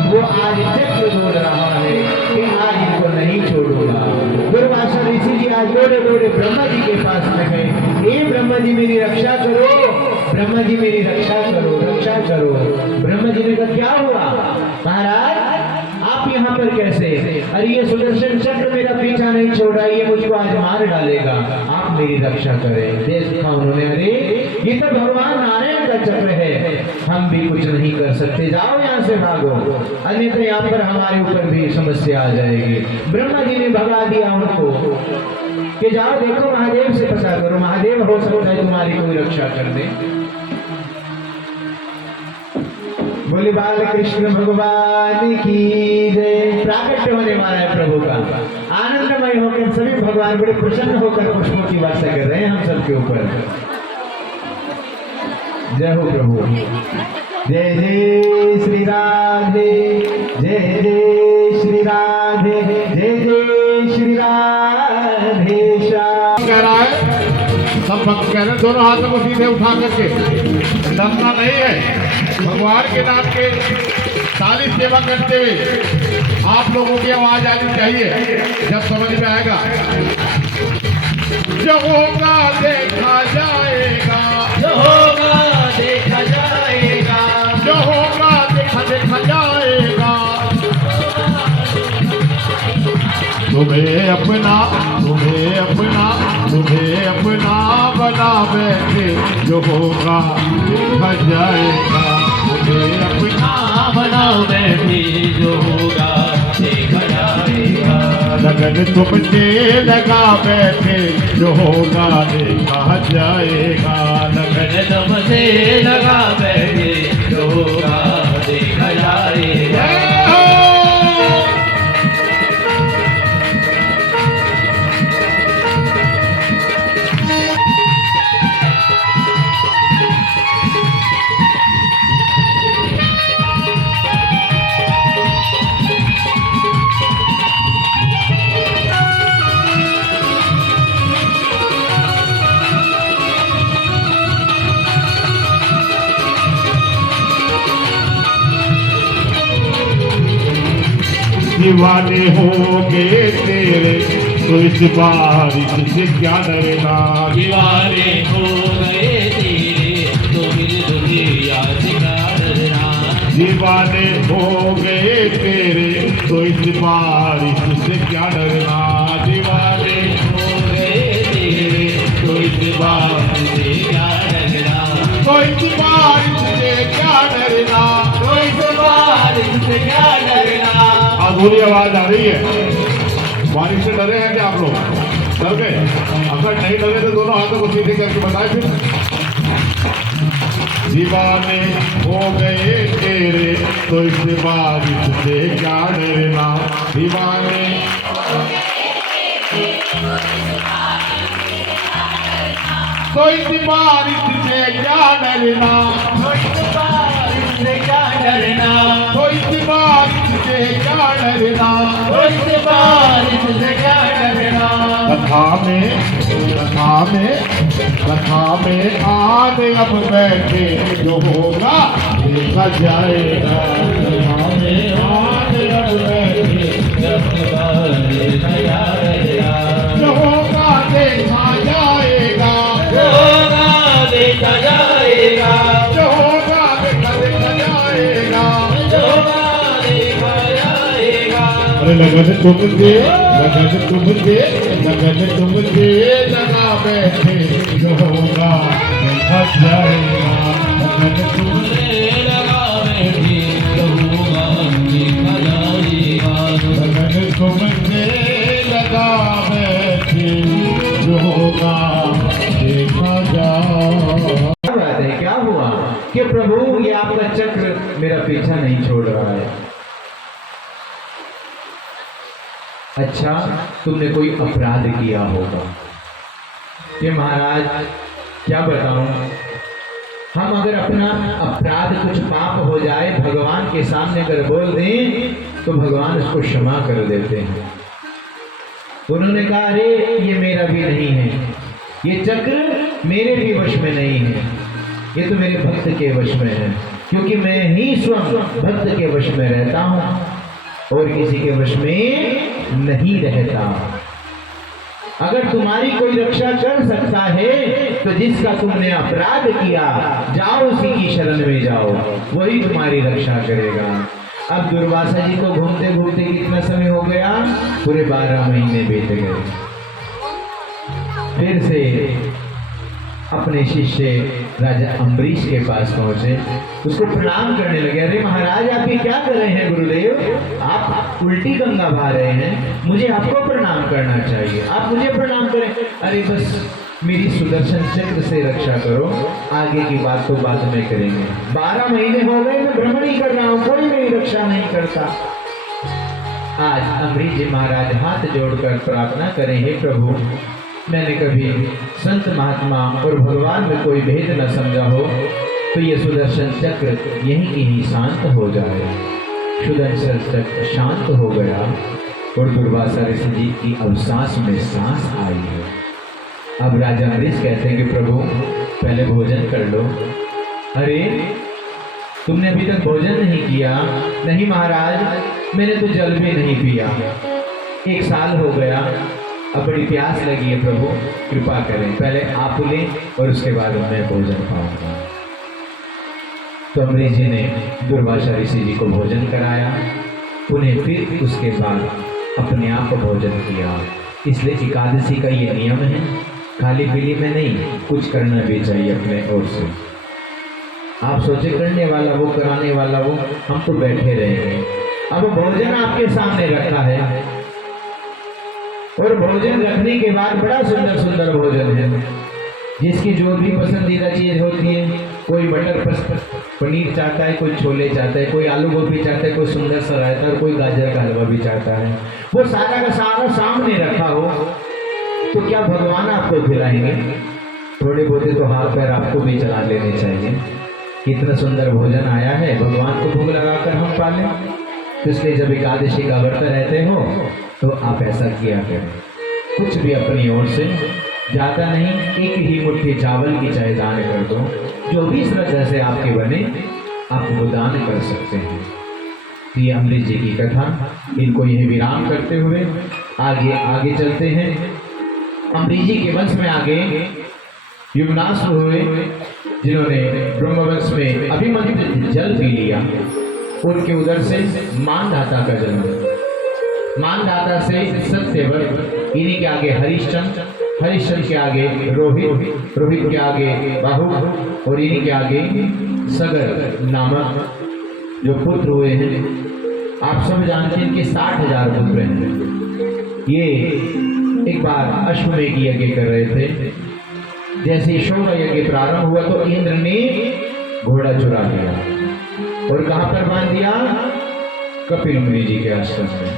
वो आज चक्र दौड़ रहा है कि आज इनको नहीं छोड़ूंगा। दुर्वासा ऋषि जी आज दौड़े दौड़े ब्रह्मा जी के पास में गए, ए ब्रह्मा जी मेरी रक्षा करो, ब्रह्मा जी मेरी रक्षा करो, रक्षा करो। ब्रह्मा जी ने कहा क्या हुआ महाराज आप यहाँ पर कैसे? अरे ये सुदर्शन चक्र मेरा पीछा नहीं छोड़ रहा, ये मुझको आज मार डालेगा, आप मेरी रक्षा करें। देखा उन्होंने, अरे ये तो भगवान नारायण का चक्र है, हम भी कुछ नहीं कर सकते, जाओ यहाँ से भागो, अन्यथा यहाँ पर हमारे ऊपर भी समस्या आ जाएगी। ब्रह्मा जी ने भगा दिया उनको कि जाओ देखो महादेव से पता करो, महादेव हो सकता है तुम्हारी कोई रक्षा कर दे। बोले बाल कृष्ण भगवान की जय। प्राकट्य होने वाला है प्रभु का, आनंदमय होकर सभी भगवान बड़े प्रसन्न होकर पुष्पों की वर्षा कर रहे हैं हम सबके ऊपर। जय हो प्रभु। जय जय श्री राधे, जय जय श्री राधे, जय जय श्री राधे श्याम। कह रहा है सब भक्त कह रहे हैं दोनों हाथों को सीधे उठा करके, डरना नहीं है। भगवान के नाम के ताली सेवा करते हुए आप लोगों की आवाज आनी चाहिए, जब समझ में आएगा। जो होगा देखा जाएगा, जो होगा देखा जाएगा, जो होगा देखा जाएगा। तुम्हें अपना बना बैठे, जो होगा देखा जाएगा। तुम्हें अपना बना बैठे, जो होगा देखा जाएगा। लगन तुमसे लगा बैठे, जो होगा देखा जाएगा। लगन तुमसे लगा बैठे, जो होगा देखा जाएगा। दीवाने होंगे तेरे, तो इस बारिश से क्या डरना। दीवाने हो गए तेरे, तो फिर दुनिया से क्या डरना। दीवाने हो गए तेरे, तो इस बारिश से क्या डरना। दीवाने हो गए तेरे, तो इस बारिश से क्या डरना। तो इस बारिश से क्या डरना। तो इस बारिश से क्या डरना। अधूरी आवाज आ रही है। बारिश से डरे हैं क्या आप लोग? डर गए? अगर नहीं डरे तो दोनों हाथों को सीधे करके बताए फिर। दीवाने हो गए तेरे, तो इस बारिश से क्या डरना। दीवाने तो इस बारिश से क्या डरना। तो इस बारिश से क्या डरना। तो इस बारिश से क्या डरना। तो इस बारिश से क्या डरना। कथा में आने अब बैठे, जो होगा देखा जाएगा। कथा में आने अब बैठे, देखा जाएगा। जो होगा देखा जाएगा। जो होगा देखा जाएगा। जो होगा देखा जाएगा। जो होगा देखा जाएगा। अरे लगन तुमसे लगा बैठे, जो होगा देखा जाएगा। लगन तुमसे लगा बैठे, जो होगा देखा जाएगा। लगन तुमसे लगा बैठे, जो होगा देखा जाएगा। क्या बात है, क्या हुआ कि प्रभु ये आपका चक्र मेरा पीछा नहीं छोड़ रहा है। अच्छा, तुमने कोई अपराध किया होगा कि महाराज क्या बताऊं, हम अगर अपना अपराध कुछ पाप हो जाए भगवान के सामने अगर बोल दें तो भगवान उसको क्षमा कर देते हैं। उन्होंने कहा अरे ये मेरा भी नहीं है, ये चक्र मेरे भी वश में नहीं है, ये तो मेरे भक्त के वश में है, क्योंकि मैं ही स्वयं भक्त के वश में रहता हूं और किसी के वश में नहीं रहता। अगर तुम्हारी कोई रक्षा कर सकता है तो जिसका तुमने अपराध किया जाओ उसी की शरण में जाओ, वही तुम्हारी रक्षा करेगा। अब दुर्वासा जी को घूमते घूमते कितना समय हो गया, पूरे 12 महीने बीत गए। फिर से अपने शिष्य राजा अम्बरीश के पास पहुंचे, उसको प्रणाम करने लगे। अरे महाराज आप ये क्या कर रहे हैं गुरुदेव, आप उल्टी गंगा बहा रहे हैं, मुझे आपको प्रणाम करना चाहिए, आप मुझे प्रणाम करें। अरे बस मेरी सुदर्शन चक्र से रक्षा करो, आगे की बात तो बाद में करेंगे। 12 महीने हो गए मैं भ्रमण कर रहा हूं, कोई मेरी रक्षा नहीं करता। आज अम्बरीश जी महाराज हाथ जोड़कर प्रार्थना करें, हे प्रभु, मैंने कभी संत महात्मा और भगवान में कोई भेद न समझा हो, तो ये सुदर्शन चक्र यहीं की ही शांत हो जाए। सुदर्शन चक्र शांत हो गया और दुर्वासा ऋषि जी की अवसास में सांस आई है। अब राजा अम्बरीश कहते हैं कि प्रभु पहले भोजन कर लो। अरे तुमने अभी तक भोजन नहीं किया? नहीं महाराज, मैंने तो जल भी नहीं पिया, 1 साल हो गया, अब बड़ी प्यास लगी है, प्रभु कृपा करें, पहले आप लें और उसके बाद मैं भोजन खाऊंगा। तो अम्बरीश जी ने दुर्वासा ऋषि जी को भोजन कराया, उन्हें फिर उसके बाद अपने आप को भोजन किया। इसलिए एकादशी का ये नियम है, खाली पीली में नहीं, कुछ करना भी चाहिए अपने ओर से। आप सोचे करने वाला वो, कराने वाला वो, हम तो बैठे रहेंगे। अब भोजन आपके सामने रखा है और भोजन रखने के बाद बड़ा सुंदर सुंदर भोजन है, जिसकी जो भी पसंदीदा चीज होती है। कोई मटर पनीर चाहता है, कोई छोले चाहता है, कोई आलू गोभी चाहता है, कोई सुंदर सा रायता और कोई गाजर का हलवा भी चाहता है। वो सारा का सारा सामने रखा हो तो क्या भगवान आपको खिलाएंगे? थोड़े बहुते तो हाथ पैर आपको भी चला लेने चाहिए। इतना सुंदर भोजन आया है, भगवान को भोग लगाकर हम पालें। तो इसलिए जब एकादशी का व्रत रहते हो तो आप ऐसा किया करें, कुछ भी अपनी ओर से, ज़्यादा नहीं, 1 ही मुट्ठी चावल की चाहे दान कर दो, जो भी श्रद्धा से आपके बने आप वो दान कर सकते हैं। तो ये अम्बरीश जी की कथा, इनको यही विराम करते हुए आगे चलते हैं। अम्बरीश जी के वंश में आगे युवनाश्व हुए, जिन्होंने ब्रह्मवंश में अभिमन्यु जल पी लिया। उनके उधर से मानधाता का जन्म, मानधाता से सत्यव्रत, इन्हीं के आगे हरिश्चंद्र, हरिश्चंद्र के आगे रोहित, रोहित के आगे बाहु और इन्हीं के आगे सगर नामक जो पुत्र हुए हैं। आप सब जानते हैं कि 60,000 पुत्र हैं। ये एक बार अश्वमेध यज्ञ कर रहे थे। जैसे यशोदा यज्ञ प्रारंभ हुआ तो इंद्र ने घोड़ा चुरा लिया और कहां पर बांध दिया? कपिल मुनि जी के आश्रम में।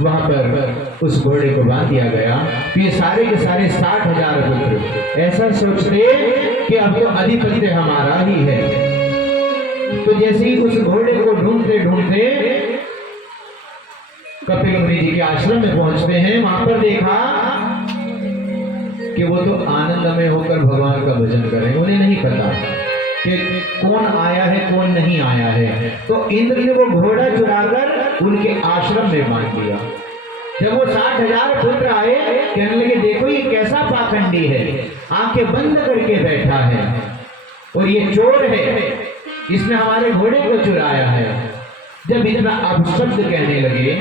वहां पर उस घोड़े को बांध दिया गया। तो ये सारे के सारे 60,000 पुत्र ऐसा सोचते कि अब तो अधिपत्य हमारा ही है। तो जैसे ही उस घोड़े को ढूंढते ढूंढते कपिल मुनि जी के आश्रम में पहुंचते हैं, वहां पर देखा कि वो तो आनंद में होकर भगवान का भजन करें। उन्हें नहीं पता कि कौन आया है कौन नहीं आया है। तो इंद्र ने वो घोड़ा चुराकर उनके आश्रम में बांध दिया। जब वो 60,000 पुत्र आए, कहने लगे देखो ये कैसा पाखंडी है, आंखें बंद करके बैठा है और ये चोर है, इसने हमारे घोड़े को चुराया है। जब इतना अपशब्द कहने लगे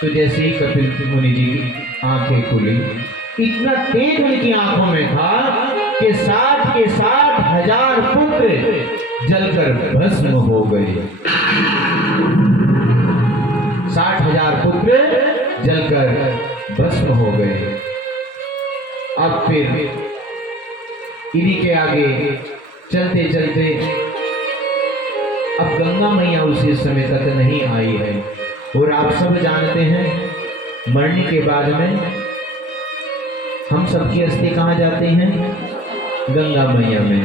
तो जैसे ही कपिल मुनि जी की आंखें खुली, इतना तेज उनकी आंखों में था कि 60 के 60,000 पुत्र जलकर भस्म हो गए। 60,000 पुत्र जलकर भस्म हो गए। अब फिर इन्हीं के आगे चलते चलते अब गंगा मैया उसी समय तक नहीं आई है। और आप सब जानते हैं मरने के बाद में हम सबकी अस्थि कहाँ जाती हैं? गंगा मैया में।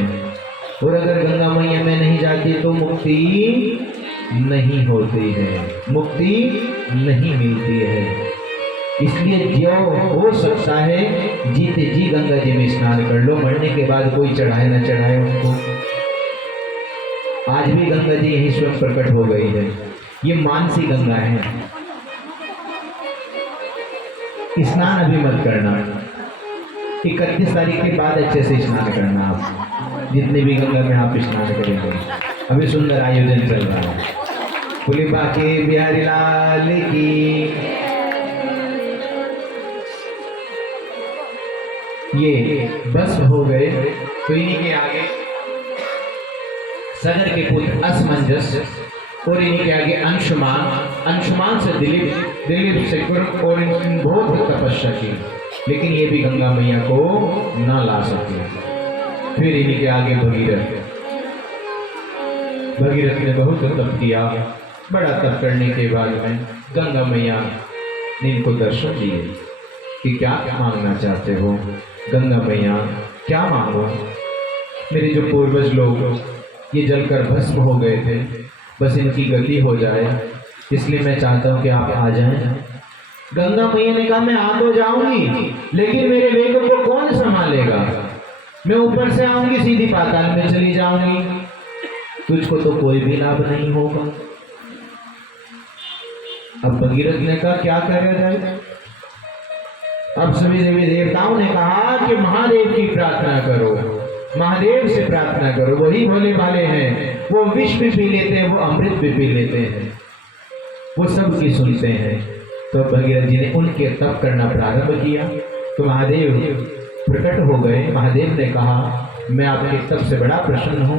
और अगर गंगा मैया में नहीं जाती तो मुक्ति नहीं होती है, मुक्ति नहीं मिलती है। इसलिए जो हो सकता है जीते जी गंगा जी में स्नान कर लो, मरने के बाद कोई चढ़ाए न चढ़ाए उनको। आज भी गंगा जी यही स्वयं प्रकट हो गई है। ये मानसी गंगा है। स्नान अभी मत करना, 31 तारीख के बाद अच्छे से स्नान करना। आप जितने भी गंगा में आप स्नान करेंगे, अभी सुंदर आयोजन चल रहा है। बोले बाके बिहारी लाल की। ये बस हो गए तो इन्हीं के आगे सगर के पुत्र असमंजस और इन्हीं के आगे अंशुमान, अंशुमान से दिलीप, दिलीप से कुर्म और इन बहुत तपस्या की। लेकिन ये भी गंगा मैया को ना ला सके। फिर इन्हीं के आगे भगीरथ ने बहुत तप किया। बड़ा तप करने के बाद में गंगा मैया ने इनको दर्शन दिए कि क्या मांगना चाहते हो। गंगा मैया क्या मांगो, मेरे जो पूर्वज लोग ये जलकर भस्म हो गए थे, बस इनकी गति हो जाए, इसलिए मैं चाहता हूँ कि आप आ जाएं। गंगा मैया ने कहा मैं आ तो जाऊंगी, लेकिन मेरे वेग को कौन संभालेगा। मैं ऊपर से आऊंगी सीधी पाताल में चली जाऊंगी, तुझको तो कोई भी लाभ नहीं होगा। अब भगीरथ ने कहा क्या करा जाए। अब सभी देवी देवताओं ने कहा कि महादेव की प्रार्थना करो, महादेव से प्रार्थना करो, वही भोले भाले हैं, वो विष भी पी लेते हैं, वो अमृत भी पी लेते हैं, वो सबकी सुनते हैं। तो भगीरथ जी ने उनके तप करना प्रारंभ किया तो महादेव प्रकट हो गए। महादेव ने कहा मैं आपके तप से बड़ा प्रसन्न हूँ,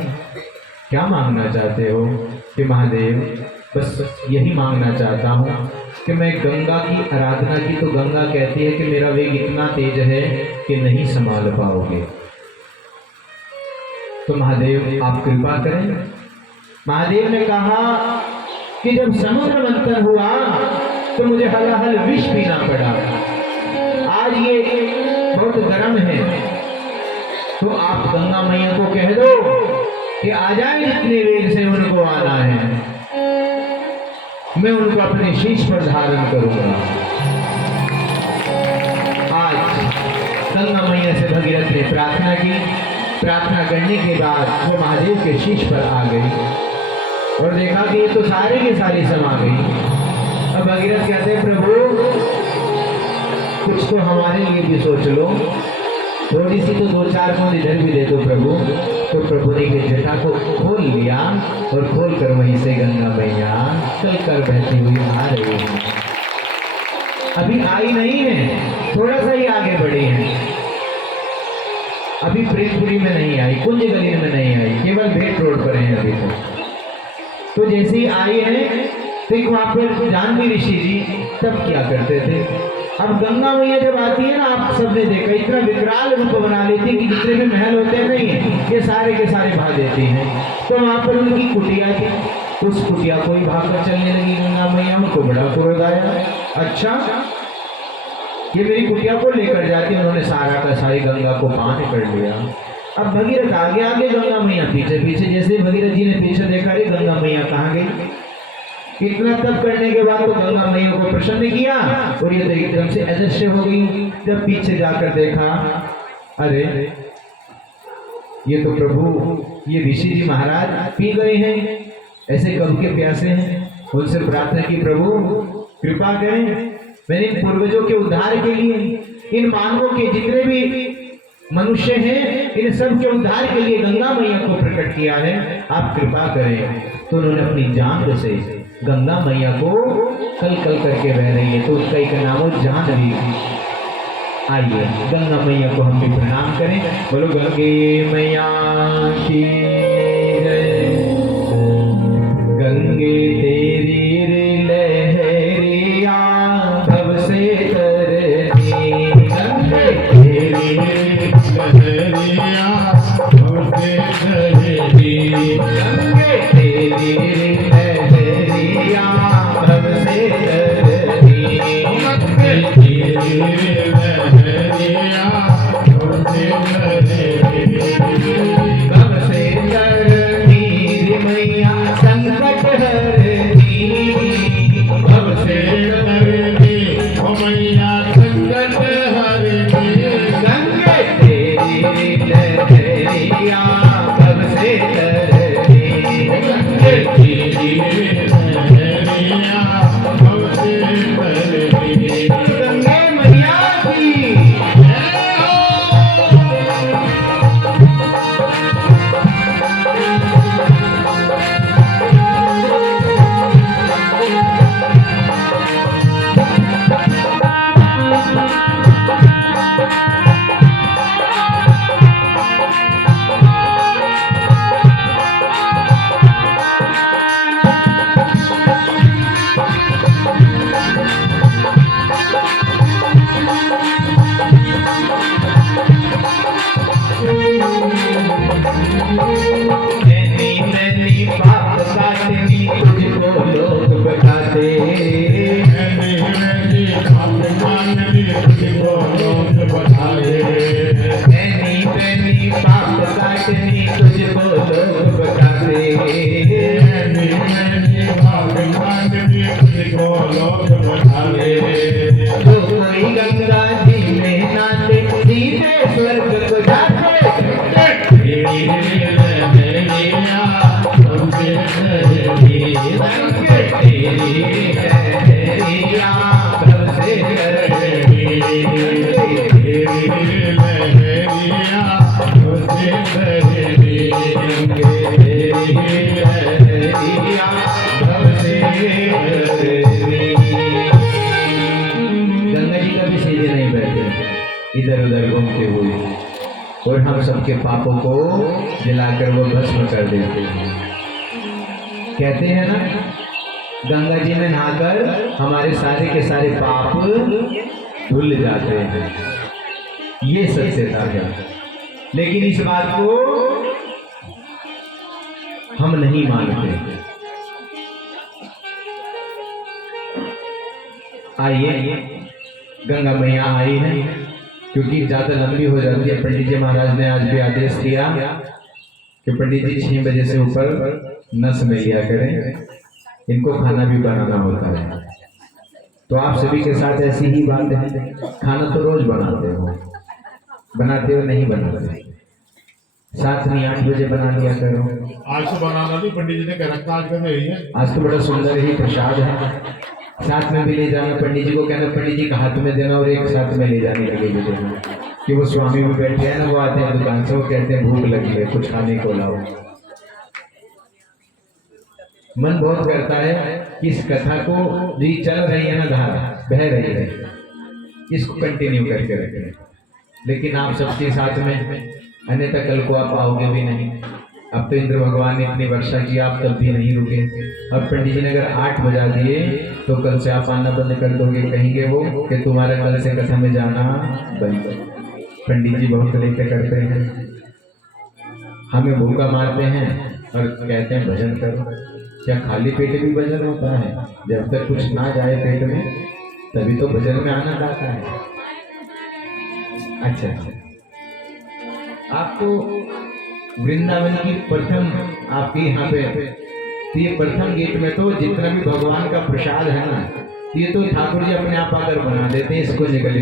क्या मांगना चाहते हो। कि महादेव बस यही मांगना चाहता हूँ कि मैं गंगा की आराधना की, तो गंगा कहती है कि मेरा वेग इतना तेज है कि नहीं संभाल पाओगे, तो महादेव आप कृपा करें। महादेव ने कहा कि जब समुद्र मंथन हुआ तो मुझे हलाहल विष पीना पड़ा, आज ये बहुत गर्म है, तो आप गंगा मैया को कह दो कि आ जाए, जितने वेग से उनको आना है, मैं उनको अपने शीश पर धारण करूंगा। आज गंगा मैया से भगीरथ ने प्रार्थना की। प्रार्थना करने के बाद वो महादेव के शीश पर आ गई और देखा कि ये तो सारे के सारी समा गई। अब भगीरथ कहते हैं प्रभु कुछ तो हमारे लिए भी सोच लो, थोड़ी सी तो 2-4 बूंद इधर भी दे दो प्रभु। तो प्रभु ने के जटा को खोल लिया और खोल कर वहीं से गंगा मैया चल कर बहती हुई आ रही है। अभी आई नहीं है, थोड़ा सा ही आगे बढ़ी है, अभी प्रेतपुरी में नहीं आई, कुंज गली में नहीं आई, केवल भेंट रोड पर है अभी तो जैसे ही आई है तो वहां पर जानवी ऋषि जी तब क्या करते थे। अब गंगा मैया जब आती है ना, आप सबने देखा इतना विकराल रूप बना लेती है कि जितने भी महल होते हैं नहीं, ये सारे के सारे भाग देती हैं। तो वहां पर उनकी कुटिया थी, तो उस कुटिया को ही भागकर चलने लगी गंगा मैया। उनको बड़ा क्रोध आया, अच्छा ये मेरी कुटिया को लेकर जाती। उन्होंने सारा का सारी गंगा को पान कर लिया। अब भगीरथ आगे आगे, गंगा मैया पीछे पीछे। जैसे भगीरथ जी ने पीछे देखा, अरे गंगा मैया कहाँ गई। इतना तप करने के बाद तो गंगा मैया को प्रसन्न किया और ये तो एकदम से अदृश्य हो गई। जब पीछे जाकर देखा, अरे ये तो प्रभु ये ऋषि जी महाराज पी गए हैं, ऐसे कब के प्यासे हैं। उनसे प्रार्थना की प्रभु कृपा करें, मैंने इन पूर्वजों के उद्धार के लिए, इन मानवों के जितने भी मनुष्य हैं, इन सब के उद्धार के लिए गंगा मैया को प्रकट किया है, आप कृपा करें। तो उन्होंने अपनी जान से गंगा मैया को कल कल करके बह रही है, तो उसका एक नाम हो जाह्नवी। आइए गंगा मैया को हम भी प्रणाम करें। बोलो गंगे मैया की जय। गंगे तेरी लहरिया भव से तरती, गंगे तेरी लहरिया भव से तरती, गंगे तेरी लहरिया भव से तरती, गंगे तेरी लहरिया भव से तरती, भव से तरती मैया संकट हरती, भव से तरती ओ मैया संकट हरती, गंगे तेरी लहरिया भव से तरती, गंगे तेरी लहरिया भव से तरती, गंगे मैया इधर उधर घूमते हुए, और हम सबके पापों को जलाकर वो भस्म कर देते हैं। कहते हैं ना, गंगा जी में नहाकर हमारे सारे के सारे पाप धुल जाते हैं। ये सत्यता है, लेकिन इस बात को हम नहीं मानते। आइए, गंगा मैया आई है, क्योंकि ज्यादा लंबी हो जाती है। पंडित जी महाराज ने आज भी आदेश दिया कि पंडित जी 6 बजे से ऊपर न समय लिया करें, इनको खाना भी बनाना होता है। तो आप सभी के साथ ऐसी ही बात है, खाना तो रोज बनाते हो नहीं बनाते, साथ नहीं 8 बजे बना लिया करो। आज तो बनाना नहीं, पंडित जी ने कह रखा आज कैसे ही है। आज तो बड़ा सुंदर ही प्रसाद है, साथ में भी ले जाना। पंडित जी को कहना, पंडित जी का हाथ में देना और एक साथ में ले जाने के लिए भी देना, कि वो स्वामी भी बैठे हैं ना, वो आते हैं दुकान से, वो कहते हैं भूख लगी है, कुछ खाने को लाओ। मन बहुत करता है कि इस कथा को जी चल रही है ना, धारा बह रही है, इसको कंटिन्यू करके रखें, लेकिन आप सबके साथ में, अन्यथा कल को आप आओगे भी नहीं। अब तो इंद्र भगवान ने इतनी वर्षा की, आप तब भी नहीं रुके। अब पंडित जी ने अगर 8 बजा दिए तो कल से आप आना बंद कर दोगे, कहेंगे वो कि तुम्हारा कल से कथा में जाना बंद। पंडित जी बहुत लेके करते हैं, हमें भूखा मारते हैं और कहते हैं भजन करो। क्या खाली पेट भी भजन होता है? जब तक कुछ ना जाए पेट में तभी तो भजन में आनंद आता है। अच्छा, आप तो वृंदावन की प्रथम, आपके यहाँ पे तो ये प्रथम गेट में तो जितना भी भगवान का प्रसाद है ना, ये तो ठाकुर जी अपने आप आकर बना देते हैं, इसको निकल तो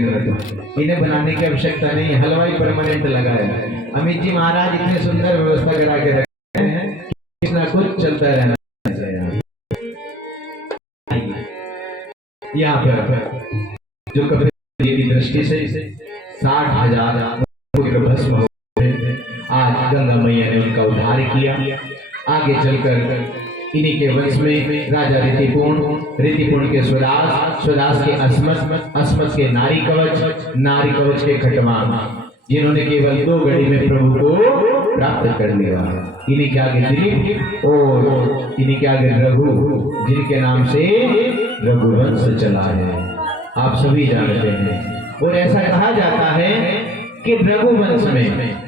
इन्हें बनाने की आवश्यकता नहीं, हलवाई परमानेंट लगा है। अमित जी महाराज इतने सुंदर व्यवस्था करा के रखे हैं, कुछ ना कुछ चलता रहना चाहिए। यहाँ पर जो कभी की दृष्टि से 60,000 भस्म हो, आज गंगा मैया ने उनका उद्धार किया। आगे चलकर इन्हीं के वंश में राजा ऋतिपूर्ण के स्वदास के अस्मत के नारी कवच के खटवान, जिन्होंने केवल 2 घड़ी में प्रभु को प्राप्त कर लिया। इन्हीं के आगे दिलीप और इन्हीं के आगे रघु, जिनके नाम से रघुवंश चला है, आप सभी जानते हैं। और ऐसा कहा जाता है कि रघुवंश में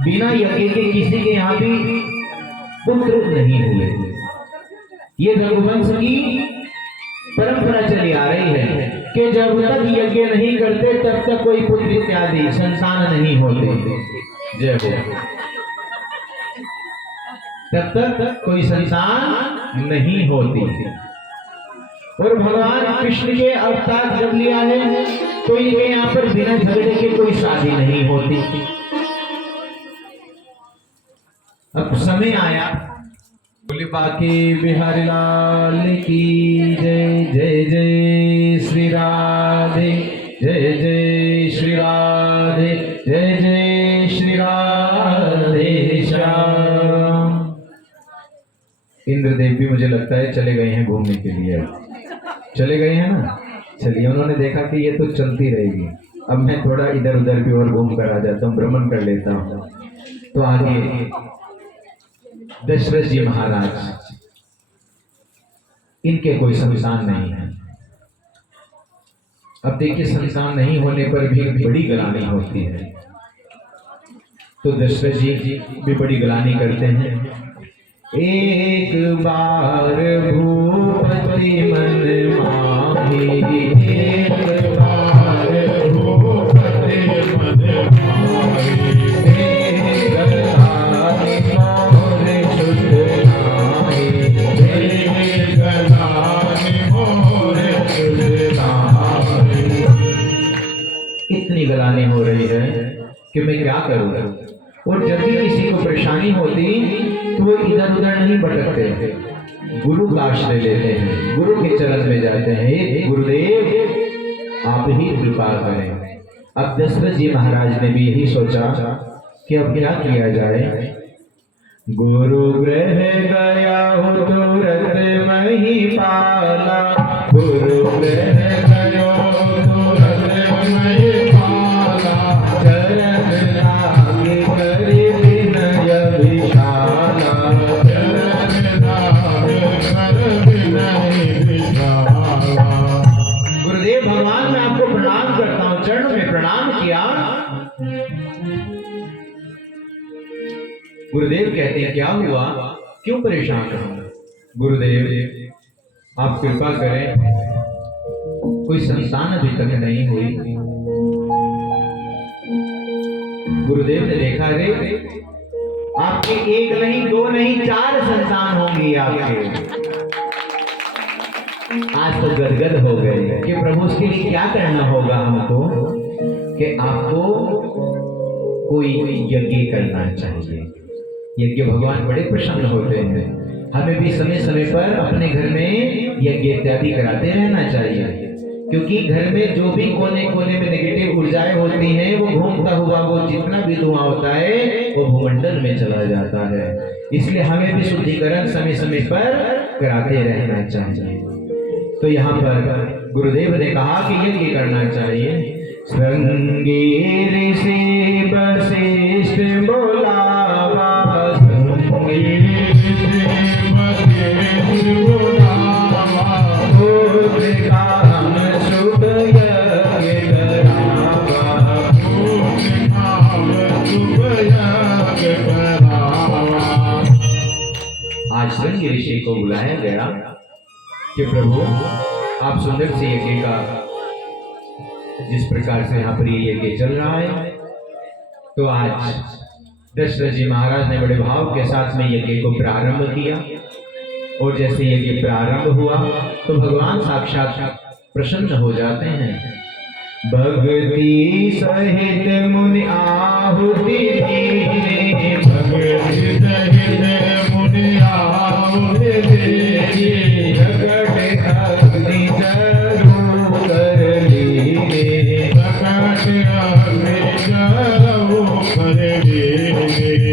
बिना यज्ञ के किसी के यहाँ भी पुत्र नहीं हुए। ये रघुवंश की परंपरा चली आ रही है कि जब तक यज्ञ नहीं करते तब तक कोई पुत्र इत्यादि संतान नहीं होते। जय हो। तब तक कोई संतान नहीं होती। और भगवान कृष्ण के अवतार जब लिया है तो इनके यहाँ पर बिना झगड़े के कोई शादी नहीं होती। अब समय आया, बोले बाकी बिहारी लाल की जय। जय जय श्री राधे, जय जय श्री राधे, जय जय श्री राधे श्याम। इंद्रदेव भी मुझे लगता है चले गए हैं घूमने के लिए, चले गए हैं ना। चलिए, उन्होंने देखा कि ये तो चलती रहेगी, अब मैं थोड़ा इधर उधर भी और घूम कर आ जाता हूँ, भ्रमण कर लेता हूँ। तो आगे दशरथ जी महाराज, इनके कोई संतान नहीं है। अब देखिए, संतान नहीं होने पर भी बड़ी ग्लानि होती है। तो दशरथ जी भी बड़ी ग्लानि करते हैं। एक बार भूपति मन माही, एक बार भूपति मन माही, इतनी गलानी हो रही है कि मैं क्या करूं। और जब भी किसी को परेशानी होती तो वो इधर उधर नहीं भटकते, गुरु का आश्रय लेते हैं, गुरु के चरण में जाते हैं। हे गुरुदेव, आप ही कृपा करें। अब दशरथ जी महाराज ने भी यही सोचा कि अब क्या किया जाए। गुरु गृह गया हो तुरत मही पाला, गुरु गृह गयो तुरत कहते हैं क्या हुआ, क्यों परेशान हो? गुरुदेव आप कृपा करें, कोई संतान अभी तक नहीं हुई। गुरुदेव ने देखा रे आपके एक नहीं, दो नहीं, 4 संतान होंगी आपके। आज तो गदगद हो गए कि प्रभु उसके लिए क्या करना होगा हमको, कि आपको कोई यज्ञ करना चाहिए। यज्ञ भगवान बड़े प्रसन्न होते हैं। हमें भी समय समय पर अपने घर में यज्ञ इत्यादि कराते रहना चाहिए, क्योंकि घर में जो भी कोने कोने में नेगेटिव ऊर्जाएं होती हैं वो घूमता हुआ वो जितना भी धुआं होता है वो भूमंडल में चला जाता है। इसलिए हमें भी शुद्धिकरण समय समय पर कराते रहना चाहिए। तो यहाँ पर गुरुदेव ने कहा कि यज्ञ करना चाहिए। श्रृंगेर से वशिष्ठ बोलावा, श्रृंगेर से वशिष्ठ बोलावा, भूत काम शुभ यज्ञ करावा, भूत काम शुभ यज्ञ करावा। आज श्रृंगी ऋषि को बुलाया गया कि प्रभु आप सुंदर से यज्ञ का, जिस प्रकार से यहाँ पर ये यज्ञ चल रहा है, तो आज दशरथ जी महाराज ने बड़े भाव के साथ में यज्ञ को प्रारंभ किया। और जैसे यज्ञ प्रारंभ हुआ तो भगवान साक्षात प्रसन्न हो जाते हैं। भक्ति सहित मुनि आहुति दीने, भक्ति सहित मुनि आहुति दीने, जगत अग्नि जरू कर लीने, जगत अग्नि जरू कर लीने।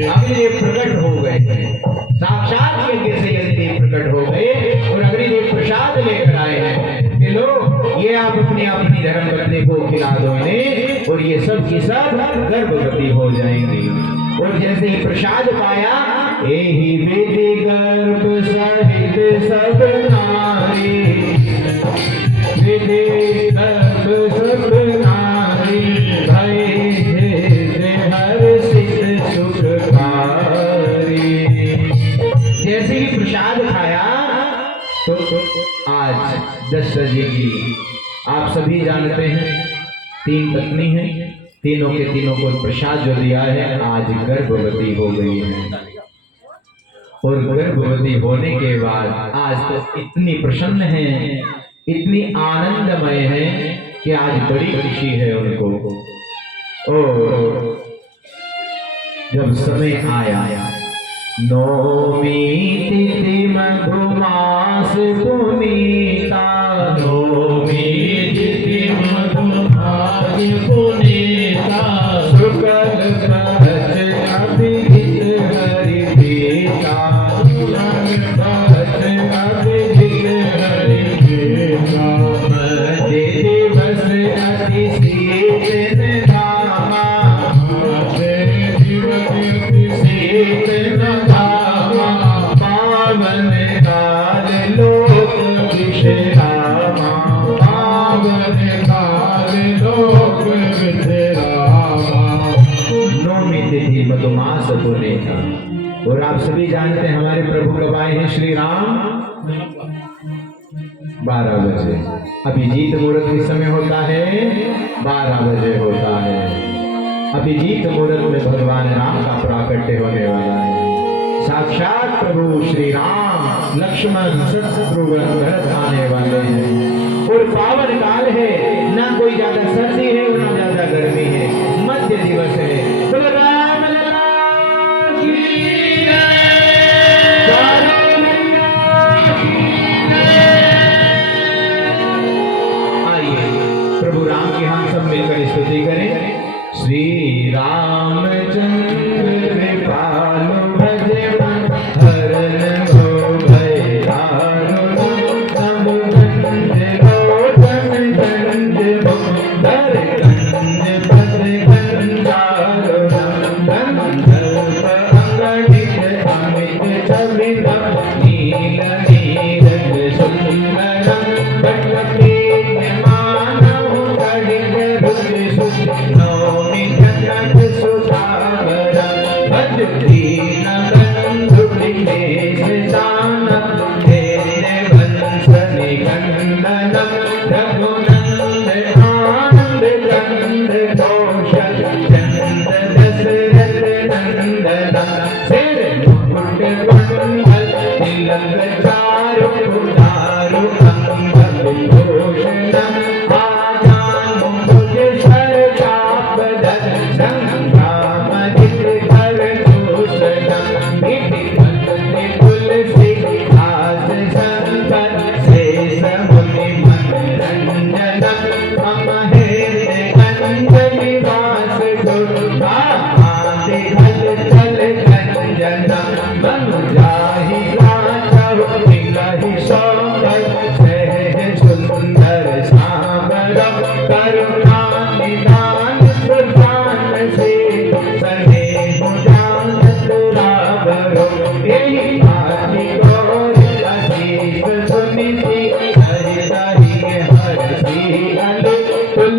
अग्निदेव प्रकट हो गए हैं, साक्षात यज्ञ से अग्निदेव प्रकट हो गए और अग्निदेव प्रसाद लेकर आए हैं कि लो ये आप अपनी अपनी धर्म पत्नी को खिला दो इन्हें, और ये सब की सब गर्भवती हो जाएंगी। और जैसे ही प्रसाद पाया, यही विधि गर्भ सहित सब नारी, विधि गर्भ सब नारी, भय हर्षित सुखकारी। जैसे ही प्रसाद खाया तो आज दशरथ जी की, आप सभी जानते हैं 3 पत्नी हैं, तीनों के तीनों को प्रसाद जो दिया है आज गर्भवती हो गई है। और गर्भवती होने के बाद आज तो इतनी प्रसन्न है, इतनी आनंदमय है कि आज बड़ी खुशी है उनको। और जब समय आया, नौमी तिथि मधुमास पुनीता, नौमी तिथि मधुमास पुनीता, शुक्ल पक्ष अभिजित हरि प्रीता, शुक्ल पक्ष अभिजित हरि प्रीता, मध्य दिवस अति शीतल धामा, मध्य दिवस अति शीतल धामा, पावन काल लोक विश्रामा, पावन काल लोक विश्रामा। नौमी तिथि मधुमास पुनीता। और आप सभी जानते हैं हमारे प्रभु कब आए हैं श्री राम? 12 बजे। अभिजीत मुहूर्त किस समय होता है? 12 बजे होता है। अभिजीत मुहूर्त में भगवान राम का प्राकट्य होने वाला है। साक्षात प्रभु श्री राम लक्ष्मण शत्रुघ्न भरत आने वाले हैं। और पावन काल है, ना कोई ज्यादा सर्दी है और ना ज्यादा गर्मी है, मध्य दिवस है। बोलो राम लला की जय। आइए प्रभु राम की हम सब मिलकर स्तुति करें। श्री रामचंद्र कृपालु भजे मन, हरन हो भय दारुण, सब बंदे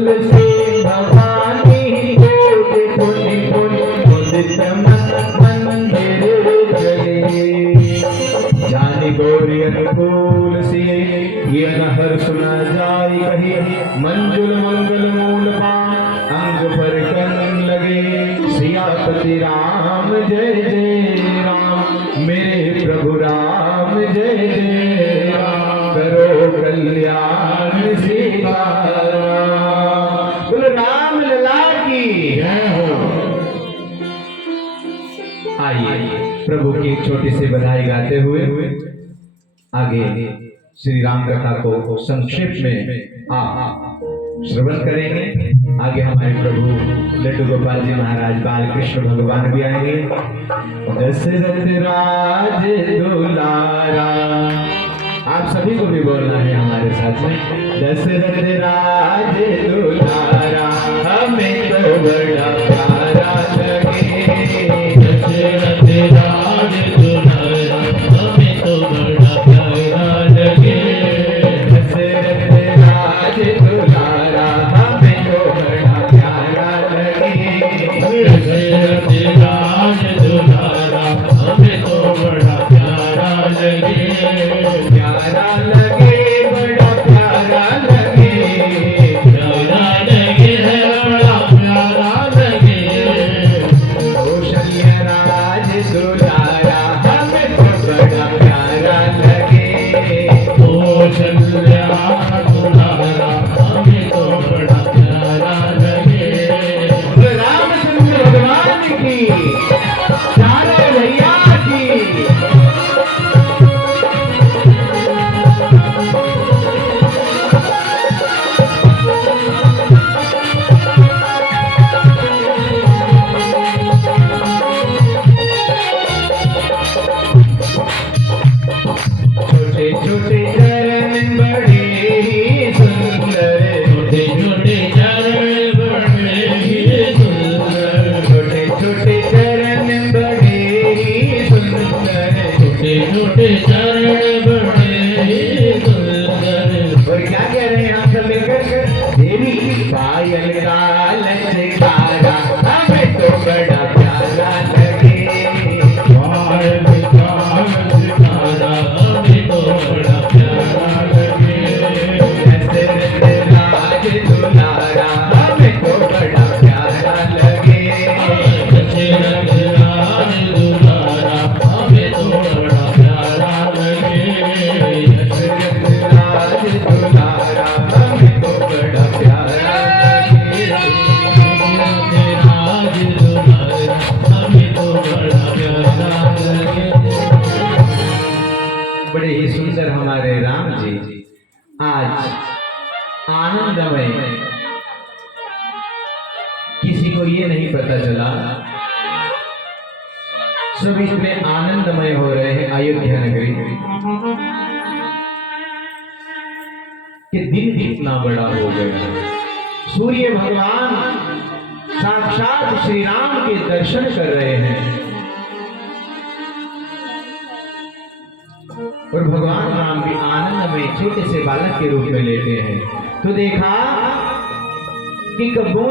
तुलसी भवानी होके पुनि पुनि उदित मंदिर चले। जानी गौरी अनुकूल सिए ये हर सुना जाय कही, मंजुल मंगल मूल अंग पर कन लगे। सियापति राम जय जय राम, मेरे प्रभु राम जय जय राम, करो कल्याण सीताराम। बोलो राम लला की जय हो। आइए प्रभु की एक छोटी सी बधाई गाते हुए आगे श्री राम कथा को संक्षेप में आप श्रवण करेंगे। आगे हमारे प्रभु लड्डू गोपाल जी महाराज बाल कृष्ण भगवान भी आएंगे। दशरथ राज दुलारा, आप सभी को भी बोलना है हमारे साथ में। दशरथ राज दुलारा हमें तो बड़ा प्यारा लगे। दशरथ राज दुलारा हमें तो बड़ा प्यारा लगे। दशरथ राज दुलारा हमें तो बड़ा प्यारा लगे। दशरथ राज दुलारा हमें तो बड़ा प्यारा लगे। प्यारा लगे बड़ा प्यारा लगे। प्यारा लगे बड़ा प्यारा लगे। कौशल्य राज दुलारा हमें तो बड़ा प्यारा लगे। कौशल्य दुलारा हमें तो बड़ा प्यारा लगे। रामचंद्र भगवान की चारों भैया की। छोटे छोटे चरण बड़े ही सुंदर। छोटे छोटे चरण बड़े ही सुंदर। छोटे छोटे चरण बड़े ही सुंदर। छोटे छोटे चरण बड़े ही सुंदर। और क्या कह रहे हैं आप सब मिलकर? देवी पायल का लचकारा हमें तो बड़ा प्यारा लगे। पायल का लचकारा हमें तो बड़ा प्यारा लगे। दशरथ राज दुलारा हमें तो बड़ा प्यारा लगे। दशरथ राज दुलारा हमें तो बड़ा प्यारा लगे। दशरथ राज दुलारा हमें तो बड़ा प्यारा लगे। राज दुलारा हमें तो बड़ा प्यारा लगे। बड़े ही सुंदर हमारे राम जी आज आनंदमय, किसी को ये नहीं पता चला, सब इसमें आनंदमय हो रहे हैं अयोध्या नगरी कि दिन कितना बड़ा हो गया। सूर्य भगवान साक्षात श्री राम के दर्शन कर रहे हैं और भगवान राम भी आनंद में छोटे से बालक के रूप में लेते हैं। तो देखा कि कब्बों